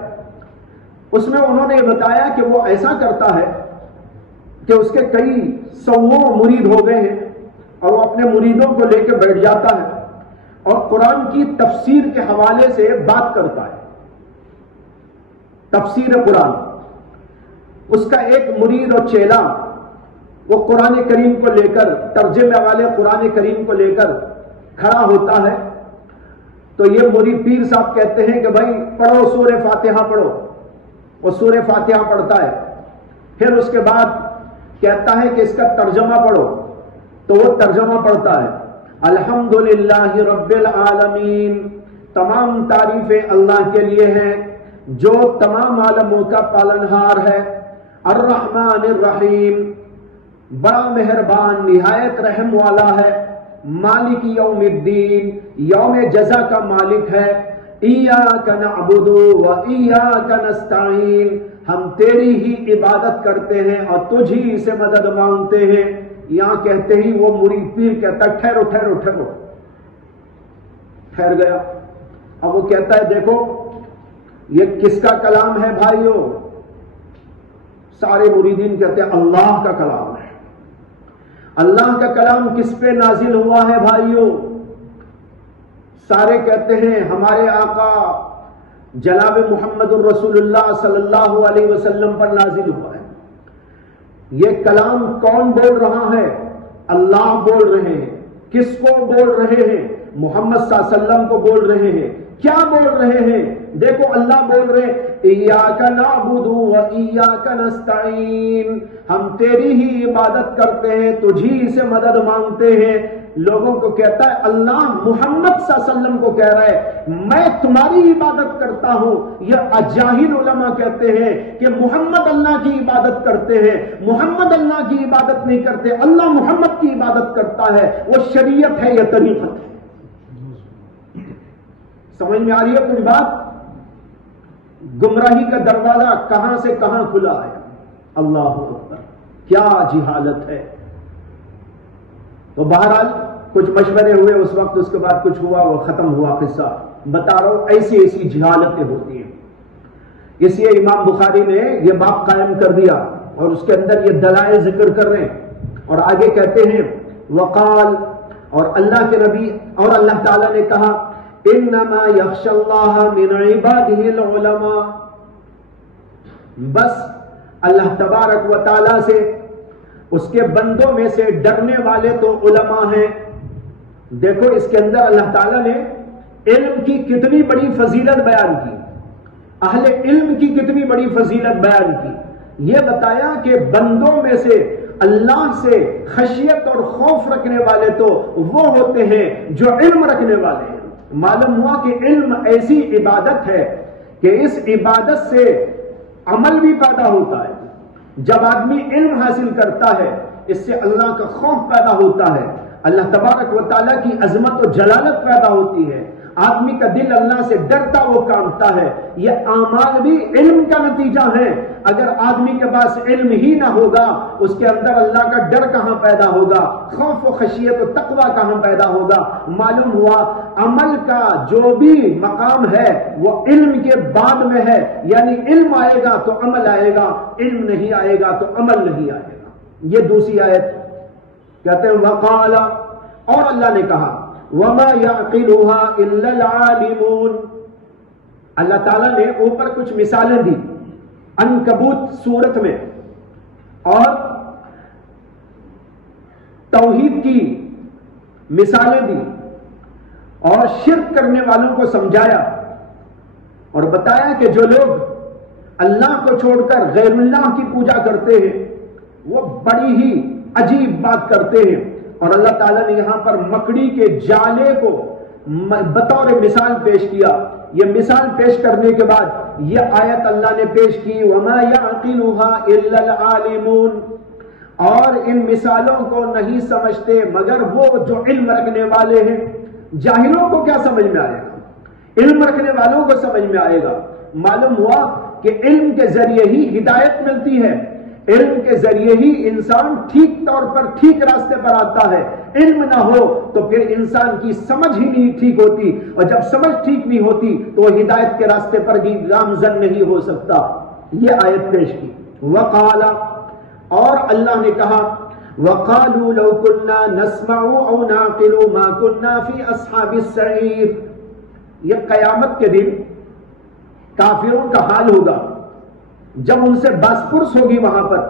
اس میں انہوں نے یہ بتایا کہ وہ ایسا کرتا ہے کہ اس کے کئی سووں مرید ہو گئے ہیں، اور وہ اپنے مریدوں کو لے کے بیٹھ جاتا ہے اور قرآن کی تفسیر کے حوالے سے بات کرتا ہے، تفسیر قرآن۔ اس کا ایک مرید اور چیلا وہ قرآن کریم کو لے کر، ترجمے والے قرآن کریم کو لے کر کھڑا ہوتا ہے، تو یہ مرید پیر صاحب کہتے ہیں کہ بھائی پڑھو سورہ فاتحہ پڑھو، وہ سورہ فاتحہ پڑھتا ہے، پھر اس کے بعد کہتا ہے کہ اس کا ترجمہ پڑھو، تو وہ ترجمہ پڑھتا ہے، الحمدللہ رب العالمین، تمام تعریفیں اللہ کے لیے ہیں جو تمام عالموں کا پالنہار ہے، الرحمن الرحیم، بڑا مہربان نہایت رحم والا ہے، مالک یوم الدین، یوم جزا کا مالک ہے، ایاک نعبد و ایاک نستعین، ہم تیری ہی عبادت کرتے ہیں اور تجھ ہی سے مدد مانگتے ہیں۔ یہاں کہتے ہی وہ مرید پیر کہتا ہے ٹھہرو ٹھہرو ٹھہرو، ٹھہر گیا۔ اب وہ کہتا ہے دیکھو یہ کس کا کلام ہے بھائیو؟ سارے مریدین کہتے ہیں اللہ کا کلام ہے۔ اللہ کا کلام کس پہ نازل ہوا ہے بھائیو؟ سارے کہتے ہیں ہمارے آقا جناب محمد الرسول اللہ صلی اللہ علیہ وسلم پر نازل ہوا ہے۔ یہ کلام کون بول رہا ہے؟ اللہ بول رہے ہیں۔ کس کو بول رہے ہیں؟ محمد صلی اللہ علیہ وسلم کو بول رہے ہیں۔ کیا بول رہے ہیں؟ دیکھو اللہ بول رہے ہیں ایاک نعبد و ایاک نستعین، ہم تیری ہی عبادت کرتے ہیں، تجھی سے مدد مانگتے ہیں۔ لوگوں کو کہتا ہے اللہ محمد صلی اللہ علیہ وسلم کو کہہ رہا ہے میں تمہاری عبادت کرتا ہوں۔ یہ جاہل علماء کہتے ہیں کہ محمد اللہ کی عبادت کرتے ہیں، محمد اللہ کی عبادت نہیں کرتے، اللہ محمد کی عبادت کرتا ہے، وہ شریعت ہے، یہ طریقت ہے۔ سمجھ میں آ رہی ہے کچھ بات؟ گمراہی کا دروازہ کہاں سے کہاں کھلا ہے، اللہ اکبر، کیا جہالت ہے۔ تو بہرحال کچھ مشورے ہوئے اس وقت، اس کے بعد کچھ ہوا، وہ ختم ہوا قصہ۔ بتا رہا ہوں ایسی ایسی جہالتیں ہوتی ہیں، اس لیے امام بخاری نے یہ باب قائم کر دیا اور اس کے اندر یہ دلائل ذکر کر رہے ہیں، اور آگے کہتے ہیں وقال، اور اللہ کے نبی اور اللہ تعالیٰ نے کہا انما یخشی اللہ من عبادہ العلماء، بس اللہ تبارک و تعالیٰ سے اس کے بندوں میں سے ڈرنے والے تو علماء ہیں۔ دیکھو اس کے اندر اللہ تعالیٰ نے علم کی کتنی بڑی فضیلت بیان کی، اہل علم کی کتنی بڑی فضیلت بیان کی۔ یہ بتایا کہ بندوں میں سے اللہ سے خشیت اور خوف رکھنے والے تو وہ ہوتے ہیں جو علم رکھنے والے ہیں۔ معلوم ہوا کہ علم ایسی عبادت ہے کہ اس عبادت سے عمل بھی پیدا ہوتا ہے۔ جب آدمی علم حاصل کرتا ہے اس سے اللہ کا خوف پیدا ہوتا ہے، اللہ تبارک و تعالیٰ کی عظمت و جلالت پیدا ہوتی ہے، آدمی کا دل اللہ سے ڈرتا وہ کامتا ہے۔ یہ اعمال بھی علم کا نتیجہ ہے۔ اگر آدمی کے پاس علم ہی نہ ہوگا اس کے اندر اللہ کا ڈر کہاں پیدا ہوگا، خوف و خشیت و تقوی کہاں پیدا ہوگا؟ معلوم ہوا عمل کا جو بھی مقام ہے وہ علم کے بعد میں ہے، یعنی علم آئے گا تو عمل آئے گا، علم نہیں آئے گا تو عمل نہیں آئے گا۔ یہ دوسری آیت کہتے ہیں وقال، اور اللہ نے کہا وَمَا يَعْقِلُهَا إِلَّا الْعَالِمُونَ، اللہ تعالیٰ نے اوپر کچھ مثالیں دی عنکبوت سورت میں، اور توحید کی مثالیں دی اور شرک کرنے والوں کو سمجھایا اور بتایا کہ جو لوگ اللہ کو چھوڑ کر غیر اللہ کی پوجا کرتے ہیں وہ بڑی ہی عجیب بات کرتے ہیں۔ اور اللہ تعالیٰ نے یہاں پر مکڑی کے جالے کو بطور مثال پیش کیا۔ یہ مثال پیش کرنے کے بعد یہ آیت اللہ نے پیش کی وَمَا يَعْقِلُهَا إِلَّا الْعَالِمُونَ، اور ان مثالوں کو نہیں سمجھتے مگر وہ جو علم رکھنے والے ہیں۔ جاہلوں کو کیا سمجھ میں آئے گا؟ علم رکھنے والوں کو سمجھ میں آئے گا۔ معلوم ہوا کہ علم کے ذریعے ہی ہدایت ملتی ہے، علم کے ذریعے ہی انسان ٹھیک طور پر ٹھیک راستے پر آتا ہے۔ علم نہ ہو تو پھر انسان کی سمجھ ہی نہیں ٹھیک ہوتی، اور جب سمجھ ٹھیک نہیں ہوتی تو وہ ہدایت کے راستے پر بھی گامزن نہیں ہو سکتا۔ یہ آیت پیش کی۔ وقال، اور اللہ نے کہا، وقالوا لو كنا نسمع او نعقل ما كنا في اصحاب السعير۔ یہ قیامت کے دن کافروں کا حال ہوگا جب ان سے باس پرس ہوگی وہاں پر،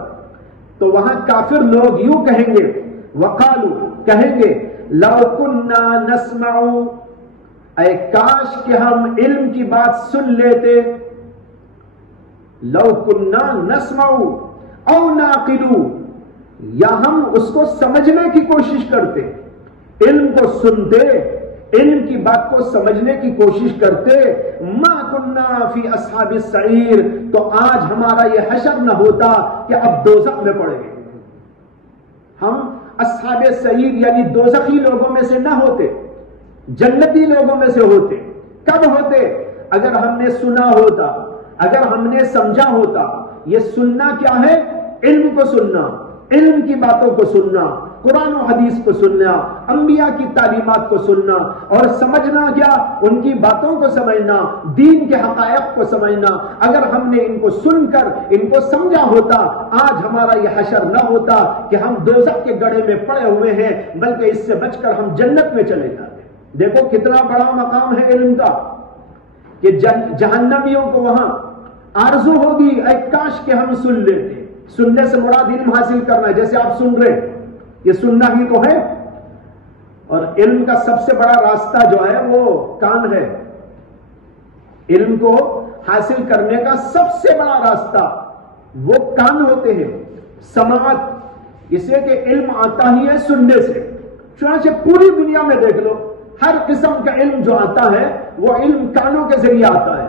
تو وہاں کافر لوگ یوں کہیں گے، وقالوا کہیں گے، لو كنا نسمع، اے کاش کہ ہم علم کی بات سن لیتے، لو كنا نسمع او نعقل، یا ہم اس کو سمجھنے کی کوشش کرتے، علم کو سنتے، علم کی بات کو سمجھنے کی کوشش کرتے، ما کننا فی اصحاب السعیر، تو آج ہمارا یہ حشر نہ ہوتا کہ اب دوزخ میں پڑے گے، ہم اصحاب سعیر یعنی دوزخی لوگوں میں سے نہ ہوتے، جنتی لوگوں میں سے ہوتے۔ کب ہوتے؟ اگر ہم نے سنا ہوتا، اگر ہم نے سمجھا ہوتا۔ یہ سننا کیا ہے؟ علم کو سننا، علم کی باتوں کو سننا، قرآن و حدیث کو سننا، انبیاء کی تعلیمات کو سننا، اور سمجھنا کیا؟ ان کی باتوں کو سمجھنا، دین کے حقائق کو سمجھنا۔ اگر ہم نے ان کو سن کر ان کو سمجھا ہوتا، آج ہمارا یہ حشر نہ ہوتا کہ ہم دوزخ کے گڑھے میں پڑے ہوئے ہیں، بلکہ اس سے بچ کر ہم جنت میں چلے جاتے۔ دیکھو کتنا بڑا مقام ہے علم کا، کہ جہنمیوں کو وہاں آرزو ہوگی، اے کاش کہ ہم سن لیتے۔ سننے سے مراد علم حاصل کرنا ہے، جیسے آپ سن رہے ہیں، یہ سننا ہی تو ہے۔ اور علم کا سب سے بڑا راستہ جو ہے وہ کان ہے، علم کو حاصل کرنے کا سب سے بڑا راستہ وہ کان ہوتے ہیں، سماعت، اسے کہ علم آتا ہی ہے سننے سے۔ چنانچہ پوری دنیا میں دیکھ لو، ہر قسم کا علم جو آتا ہے وہ علم کانوں کے ذریعے آتا ہے۔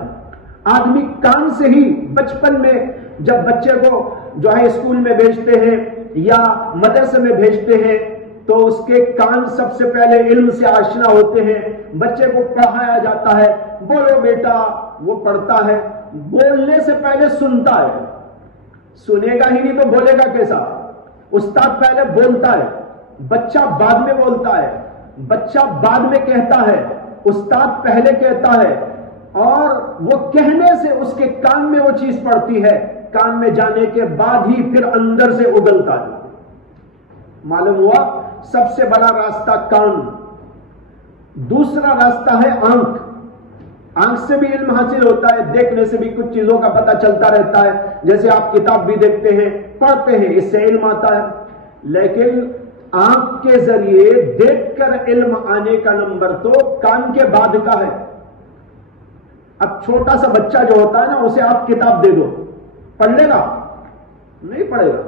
آدمی کان سے ہی بچپن میں جب بچے کو جو ہے اسکول میں بھیجتے ہیں یا مدرسے میں بھیجتے ہیں تو اس کے کان سب سے پہلے علم سے آشنا ہوتے ہیں۔ بچے کو پڑھایا جاتا ہے، بولو بیٹا، وہ پڑھتا ہے، بولنے سے پہلے سنتا ہے، سنے گا ہی نہیں تو بولے گا کیسا؟ استاد پہلے بولتا ہے، بچہ بعد میں بولتا ہے، بچہ بعد میں کہتا ہے، استاد پہلے کہتا ہے، اور وہ کہنے سے اس کے کان میں وہ چیز پڑتی ہے، کان میں جانے کے بعد ہی پھر اندر سے اگلتا ہے۔ معلوم ہوا سب سے بڑا راستہ کان۔ دوسرا راستہ ہے آنکھ۔ آنکھ سے بھی علم حاصل ہوتا ہے، دیکھنے سے بھی کچھ چیزوں کا پتہ چلتا رہتا ہے، جیسے آپ کتاب بھی دیکھتے ہیں، پڑھتے ہیں، اس سے علم آتا ہے۔ لیکن آنکھ کے ذریعے دیکھ کر علم آنے کا نمبر تو کان کے بعد کا ہے۔ اب چھوٹا سا بچہ جو ہوتا ہے نا، اسے آپ کتاب دے دو، پڑھ لے گا؟ نہیں پڑھے گا،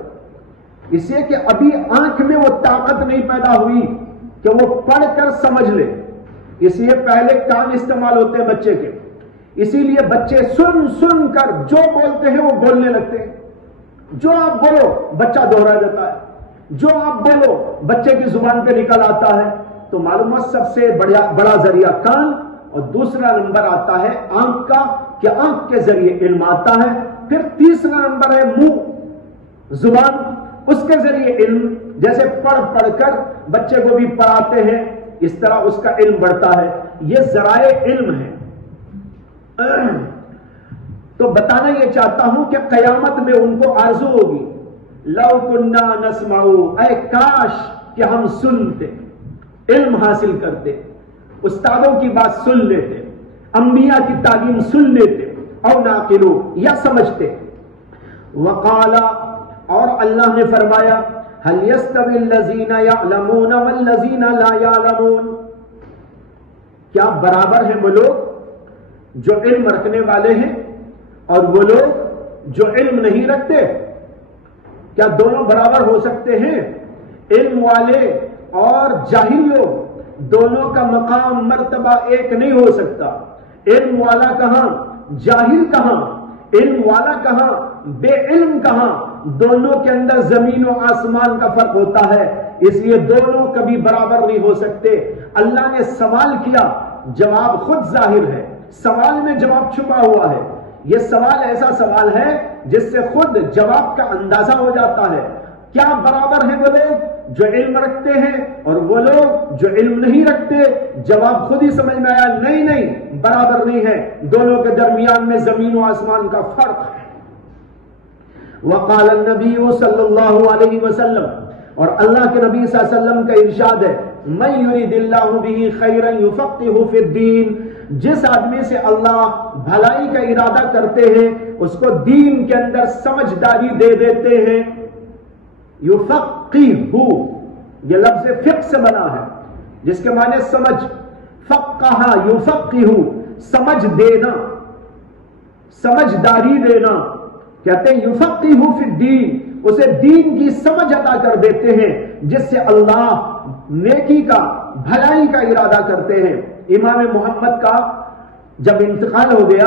اس لیے کہ ابھی آنکھ میں وہ طاقت نہیں پیدا ہوئی کہ وہ پڑھ کر سمجھ لے۔ اس لیے پہلے کان استعمال ہوتے ہیں بچے کے، اسی لیے بچے سن سن کر جو بولتے ہیں وہ بولنے لگتے ہیں۔ جو آپ بولو بچہ دوہرا جاتا ہے، جو آپ بولو بچے کی زبان پہ نکل آتا ہے۔ تو معلومات سب سے بڑا ذریعہ کان، اور دوسرا نمبر آتا ہے آنکھ کا، کہ آنکھ کے ذریعے علم آتا ہے۔ پھر تیسرا نمبر ہے منہ، زبان، اس کے ذریعے علم، جیسے پڑھ پڑھ کر بچے کو بھی پڑھاتے ہیں، اس طرح اس کا علم بڑھتا ہے۔ یہ ذرائع علم ہے۔ تو بتانا یہ چاہتا ہوں کہ قیامت میں ان کو آرزو ہوگی، لو کنا نسمع، اے کاش کہ ہم سنتے، علم حاصل کرتے، استادوں کی بات سن لیتے، انبیاء کی تعلیم سن لیتے، او ناقلو یا سمجھتے۔ وقال، اور اللہ نے فرمایا، هل يستوي الذين يعلمون والذين لا يعلمون، کیا برابر ہیں وہ لوگ جو علم رکھنے والے ہیں اور وہ لوگ جو علم نہیں رکھتے؟ کیا دونوں برابر ہو سکتے ہیں؟ علم والے اور جاہل لوگ، دونوں کا مقام مرتبہ ایک نہیں ہو سکتا۔ علم والا کہاں، جاہل کہاں، علم والا کہاں، بے علم کہاں، دونوں کے اندر زمین و آسمان کا فرق ہوتا ہے۔ اس لیے دونوں کبھی برابر نہیں ہو سکتے۔ اللہ نے سوال کیا، جواب خود ظاہر ہے، سوال میں جواب چھپا ہوا ہے۔ یہ سوال ایسا سوال ہے جس سے خود جواب کا اندازہ ہو جاتا ہے. کیا برابر ہیں وہ لوگ جو علم رکھتے ہیں اور وہ لوگ جو علم نہیں رکھتے؟ جواب خود ہی سمجھ میں آیا، نہیں برابر نہیں ہے، دونوں کے درمیان میں زمین و آسمان کا فرق ہے. وقال النبی صلی اللہ علیہ وسلم، اور اللہ کے نبی صلی اللہ علیہ وسلم کا ارشاد ہے، من یرید اللہ بہ خیرا یفقہہ فی الدین، جس آدمی سے اللہ بھلائی کا ارادہ کرتے ہیں اس کو دین کے اندر سمجھداری دے دیتے ہیں. یفقہہ، یہ لفظ فقہ سے بنا ہے جس کے معنی سمجھ. فقہ یفقہ، سمجھ دینا، سمجھداری دینا. کہتے ہیں یفقہہ فی الدین، اسے دین کی سمجھ عطا کر دیتے ہیں جس سے اللہ نیکی کا، بھلائی کا ارادہ کرتے ہیں. امام محمد کا جب انتقال ہو گیا،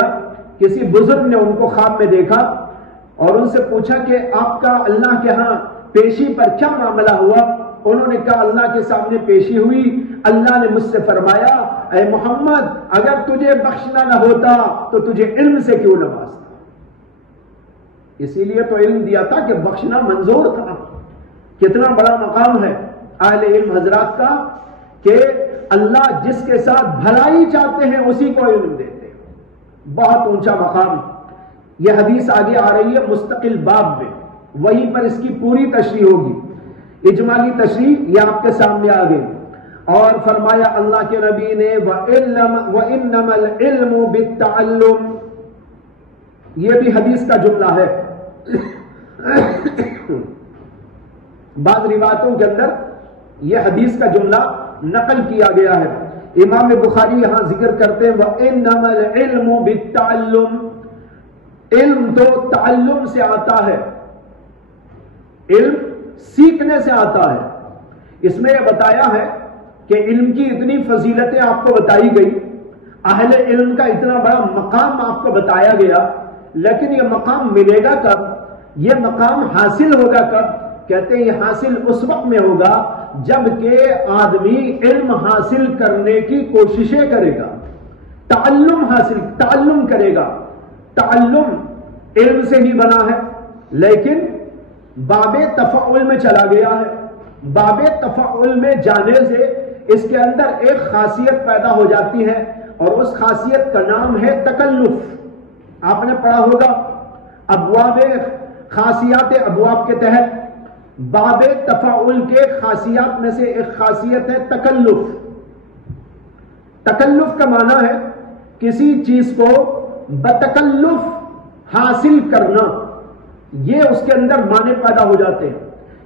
کسی بزرگ نے ان کو خواب میں دیکھا اور ان سے پوچھا کہ آپ کا اللہ کے ہاں پیشی پر کیا معاملہ ہوا؟ انہوں نے کہا اللہ کے سامنے پیشی ہوئی، اللہ نے مجھ سے فرمایا اے محمد اگر تجھے بخشنا نہ ہوتا تو تجھے علم سے کیوں نوازتا. اسی لیے تو علم دیا تھا کہ بخشنا منظور تھا. کتنا بڑا مقام ہے اہل علم حضرات کا کہ اللہ جس کے ساتھ بھلائی چاہتے ہیں اسی کو علم دیتے ہیں. بہت اونچا مقام. یہ حدیث آگے آ رہی ہے مستقل باب میں، وہیں پر اس کی پوری تشریح ہوگی. اجمالی تشریح یہ آپ کے سامنے آ گئی. اور فرمایا اللہ کے نبی نے وَإِنَّمَا الْعِلْمُ بِالتَّعَلُّمِ، یہ بھی حدیث کا جملہ ہے. بعض روایتوں کے اندر یہ حدیث کا جملہ نقل کیا گیا ہے. امام بخاری یہاں ذکر کرتے ہیں وَإِنَّمَا الْعِلْمُ بِالتَّعَلُّمِ، علم تو تعلم سے آتا ہے، علم سیکھنے سے آتا ہے. اس میں یہ بتایا ہے کہ علم کی اتنی فضیلتیں آپ کو بتائی گئی، اہل علم کا اتنا بڑا مقام آپ کو بتایا گیا، لیکن یہ مقام ملے گا کب؟ یہ مقام حاصل ہوگا کب؟ کہتے ہیں یہ حاصل اس وقت میں ہوگا جب کہ آدمی علم حاصل کرنے کی کوششیں کرے گا، تعلم کرے گا. تعلم علم سے ہی بنا ہے لیکن باب تفعل میں چلا گیا ہے. باب تفعل میں جانے سے اس کے اندر ایک خاصیت پیدا ہو جاتی ہے اور اس خاصیت کا نام ہے تکلف. آپ نے پڑھا ہوگا ابواب خاصیات ابواب کے تحت باب تفعل کے خاصیات میں سے ایک خاصیت ہے تکلف. تکلف کا معنی ہے کسی چیز کو بتکلف حاصل کرنا، یہ اس کے اندر معنی پیدا ہو جاتے ہیں.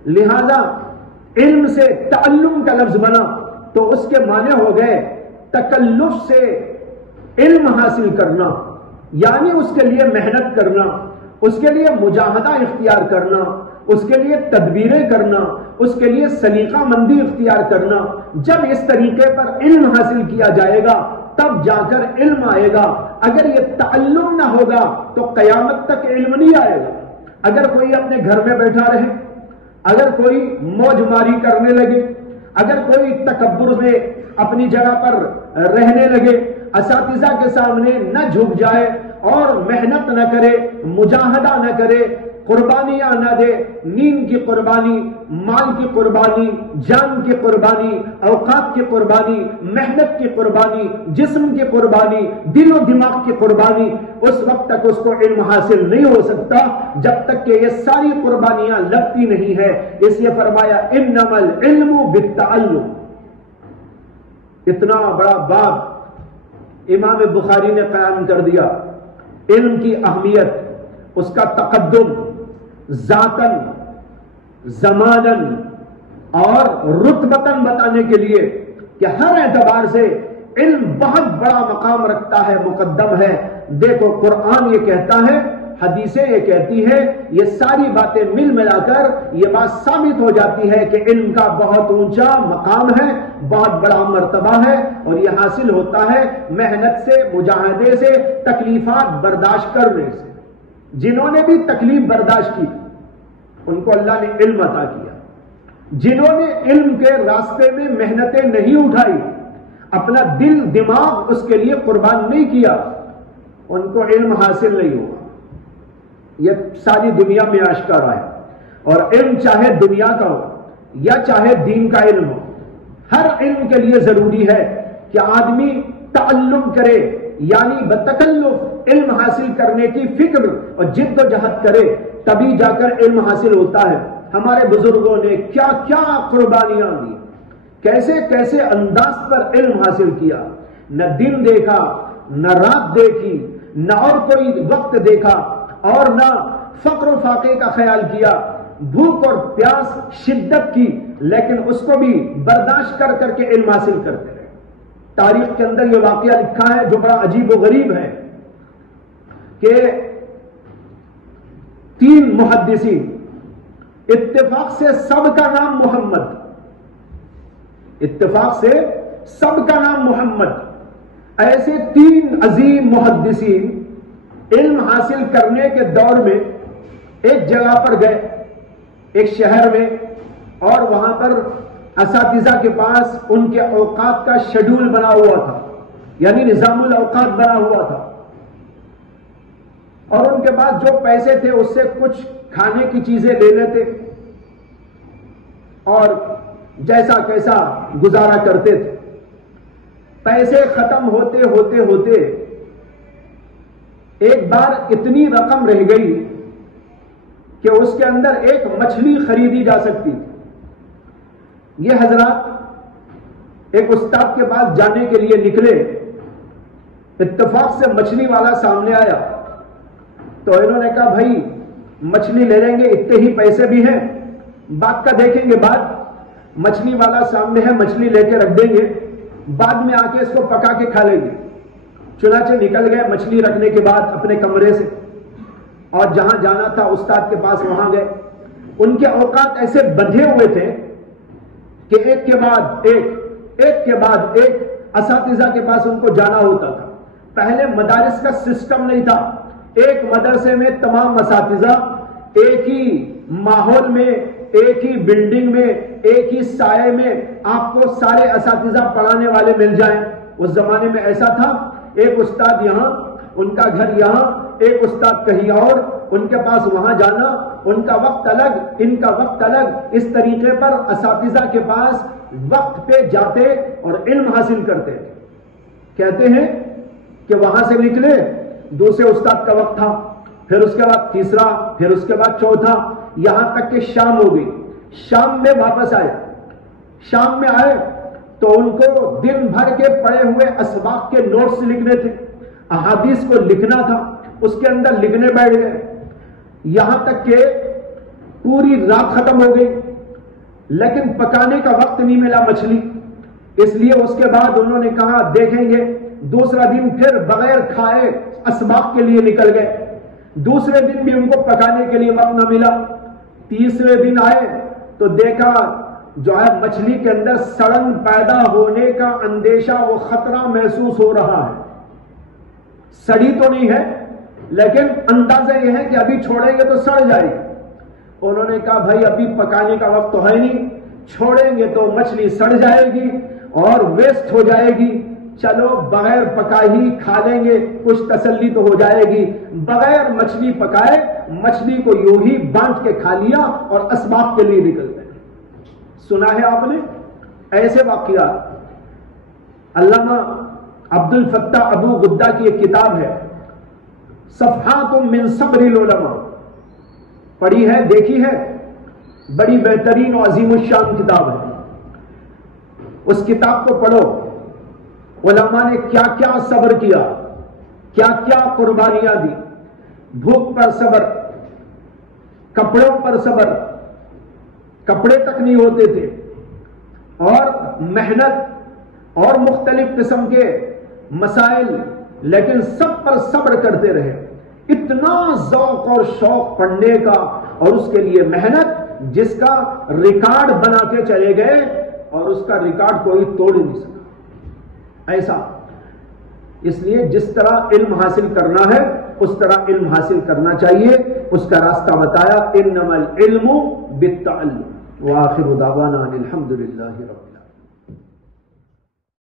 لہذا علم سے تعلم کا لفظ بنا تو اس کے معنی ہو گئے تکلف سے علم حاصل کرنا، یعنی اس کے لیے محنت کرنا، اس کے لیے مجاہدہ اختیار کرنا، اس کے لیے تدبیریں کرنا، اس کے لیے سلیقہ مندی اختیار کرنا. جب اس طریقے پر علم حاصل کیا جائے گا تب جا کر علم آئے گا. اگر یہ تعلم نہ ہوگا تو قیامت تک علم نہیں آئے گا. اگر کوئی اپنے گھر میں بیٹھا رہے، اگر کوئی موج ماری کرنے لگے، اگر کوئی تکبر میں اپنی جگہ پر رہنے لگے، اساتذہ کے سامنے نہ جھک جائے اور محنت نہ کرے، مجاہدہ نہ کرے، قربانیاں نہ دے، نیند کی قربانی، مال کی قربانی، جان کی قربانی، اوقات کی قربانی، محنت کی قربانی، جسم کی قربانی، دل و دماغ کی قربانی، اس وقت تک اس کو علم حاصل نہیں ہو سکتا جب تک کہ یہ ساری قربانیاں لگتی نہیں ہے. اس لیے فرمایا انما العلم بالتعلم. اتنا بڑا باب امام بخاری نے قیام کر دیا. علم کی اہمیت، اس کا تقدم ذاتاً، زماناً اور رتبتاً بتانے کے لیے کہ ہر اعتبار سے علم بہت بڑا مقام رکھتا ہے، مقدم ہے. دیکھو قرآن یہ کہتا ہے، حدیثیں یہ کہتی ہے، یہ ساری باتیں مل ملا کر یہ بات ثابت ہو جاتی ہے کہ علم کا بہت اونچا مقام ہے، بہت بڑا مرتبہ ہے اور یہ حاصل ہوتا ہے محنت سے، مجاہدے سے، تکلیفات برداشت کرنے سے. جنہوں نے بھی تکلیف برداشت کی ان کو اللہ نے علم عطا کیا. جنہوں نے علم کے راستے میں محنتیں نہیں اٹھائی، اپنا دل دماغ اس کے لیے قربان نہیں کیا، ان کو علم حاصل نہیں ہوگا. یہ ساری دنیا میں آشکارا ہے. اور علم چاہے دنیا کا ہو یا چاہے دین کا علم ہو، ہر علم کے لیے ضروری ہے کہ آدمی تعلم کرے، یعنی بتکلف علم حاصل کرنے کی فکر اور جد و جہد کرے، تبھی جا کر علم حاصل ہوتا ہے. ہمارے بزرگوں نے کیا کیا قربانیاں دی، کیسے کیسے انداز پر علم حاصل کیا. نہ دن دیکھا، نہ رات دیکھی، نہ اور کوئی وقت دیکھا، اور نہ فقر و فاقے کا خیال کیا. بھوک اور پیاس شدت کی، لیکن اس کو بھی برداشت کر کر کے علم حاصل کرتے رہے. تاریخ کے اندر یہ واقعہ لکھا ہے جو بڑا عجیب و غریب ہے کہ 3 محدثین، اتفاق سے سب کا نام محمد، اتفاق سے سب کا نام محمد، ایسے 3 عظیم محدثین علم حاصل کرنے کے دور میں ایک جگہ پر گئے، ایک شہر میں، اور وہاں پر اساتذہ کے پاس ان کے اوقات کا شیڈول بنا ہوا تھا، یعنی نظام الاوقات بنا ہوا تھا. اور ان کے پاس جو پیسے تھے اس سے کچھ کھانے کی چیزیں لے لیتے اور جیسا کیسا گزارا کرتے تھے. پیسے ختم ہوتے ہوتے ہوتے ایک بار اتنی رقم رہ گئی کہ اس کے اندر ایک مچھلی خریدی جا سکتی تھی. یہ حضرات ایک استاد کے پاس جانے کے لیے نکلے، اتفاق سے مچھلی والا سامنے آیا تو انہوں نے کہا بھائی مچھلی لے لیں گے، اتنے ہی پیسے بھی ہیں، بعد کا دیکھیں گے. بعد مچھلی والا سامنے ہے، مچھلی لے کے رکھ دیں گے، بعد میں آ کے اس کو پکا کے کھا لیں گے. چنانچہ نکل گئے مچھلی رکھنے کے بعد اپنے کمرے سے، اور جہاں جانا تھا استاد کے پاس وہاں گئے. ان کے اوقات ایسے بندھے ہوئے تھے کہ ایک کے بعد ایک اساتذہ کے پاس ان کو جانا ہوتا تھا. پہلے مدارس کا سسٹم نہیں تھا، ایک مدرسے میں تمام اساتذہ ایک ہی ماحول میں، ایک ہی بلڈنگ میں، ایک ہی سائے میں آپ کو سارے اساتذہ پڑھانے والے مل جائیں. اس زمانے میں ایسا تھا، ایک استاد یہاں، ان کا گھر یہاں، ایک استاد کہیں اور، ان کے پاس وہاں جانا، ان کا وقت الگ، ان کا وقت الگ. اس طریقے پر اساتذہ کے پاس وقت پہ جاتے اور علم حاصل کرتے. کہتے ہیں کہ وہاں سے نکلے، دوسرے استاد کا وقت تھا، پھر اس کے بعد تیسرا، پھر اس کے بعد چوتھا، یہاں تک کہ شام ہو گئی. شام میں واپس آئے. شام میں آئے تو ان کو دن بھر کے پڑے ہوئے اسباق کے نوٹس لکھنے تھے، احادیث کو لکھنا تھا، اس کے اندر لکھنے بیٹھ گئے. یہاں تک کہ پوری رات ختم ہو گئی، لیکن پکانے کا وقت نہیں ملا مچھلی. اس لیے اس کے بعد انہوں نے کہا دیکھیں گے. دوسرا دن پھر بغیر کھائے اسباق کے لیے نکل گئے. دوسرے دن بھی ان کو پکانے کے لیے وقت نہ ملا. تیسرے دن آئے تو دیکھا جو ہے مچھلی کے اندر سڑن پیدا ہونے کا اندیشہ، وہ خطرہ محسوس ہو رہا ہے. سڑی تو نہیں ہے لیکن اندازہ یہ ہے کہ ابھی چھوڑیں گے تو سڑ جائے گی. انہوں نے کہا بھائی ابھی پکانے کا وقت تو ہے نہیں، چھوڑیں گے تو مچھلی سڑ جائے گی اور ویسٹ ہو جائے گی. چلو بغیر پکائے ہی کھا لیں گے، کچھ تسلی تو ہو جائے گی. بغیر مچھلی پکائے مچھلی کو یوں ہی بانٹ کے کھا لیا اور اسباق کے لیے نکل گئے. سنا ہے آپ نے ایسے واقعات؟ علامہ عبد الفتاح ابو غدہ کی ایک کتاب ہے صفحات من صبر العلماء، پڑھی ہے، دیکھی ہے؟ بڑی بہترین و عظیم الشان کتاب ہے. اس کتاب کو پڑھو. علماء نے کیا کیا صبر کیا، کیا کیا قربانیاں دی. بھوک پر صبر، کپڑوں پر صبر، کپڑے تک نہیں ہوتے تھے، اور محنت اور مختلف قسم کے مسائل، لیکن سب پر صبر کرتے رہے. اتنا ذوق اور شوق پڑھنے کا اور اس کے لیے محنت جس کا ریکارڈ بنا کے چلے گئے اور اس کا ریکارڈ کوئی توڑ نہیں سکا. ایسا اس لیے جس طرح علم حاصل کرنا ہے اس طرح علم حاصل کرنا چاہیے. اس کا راستہ بتایا، انما العلم بالتعلم. وآخر دعوانا ان الحمد للہ رب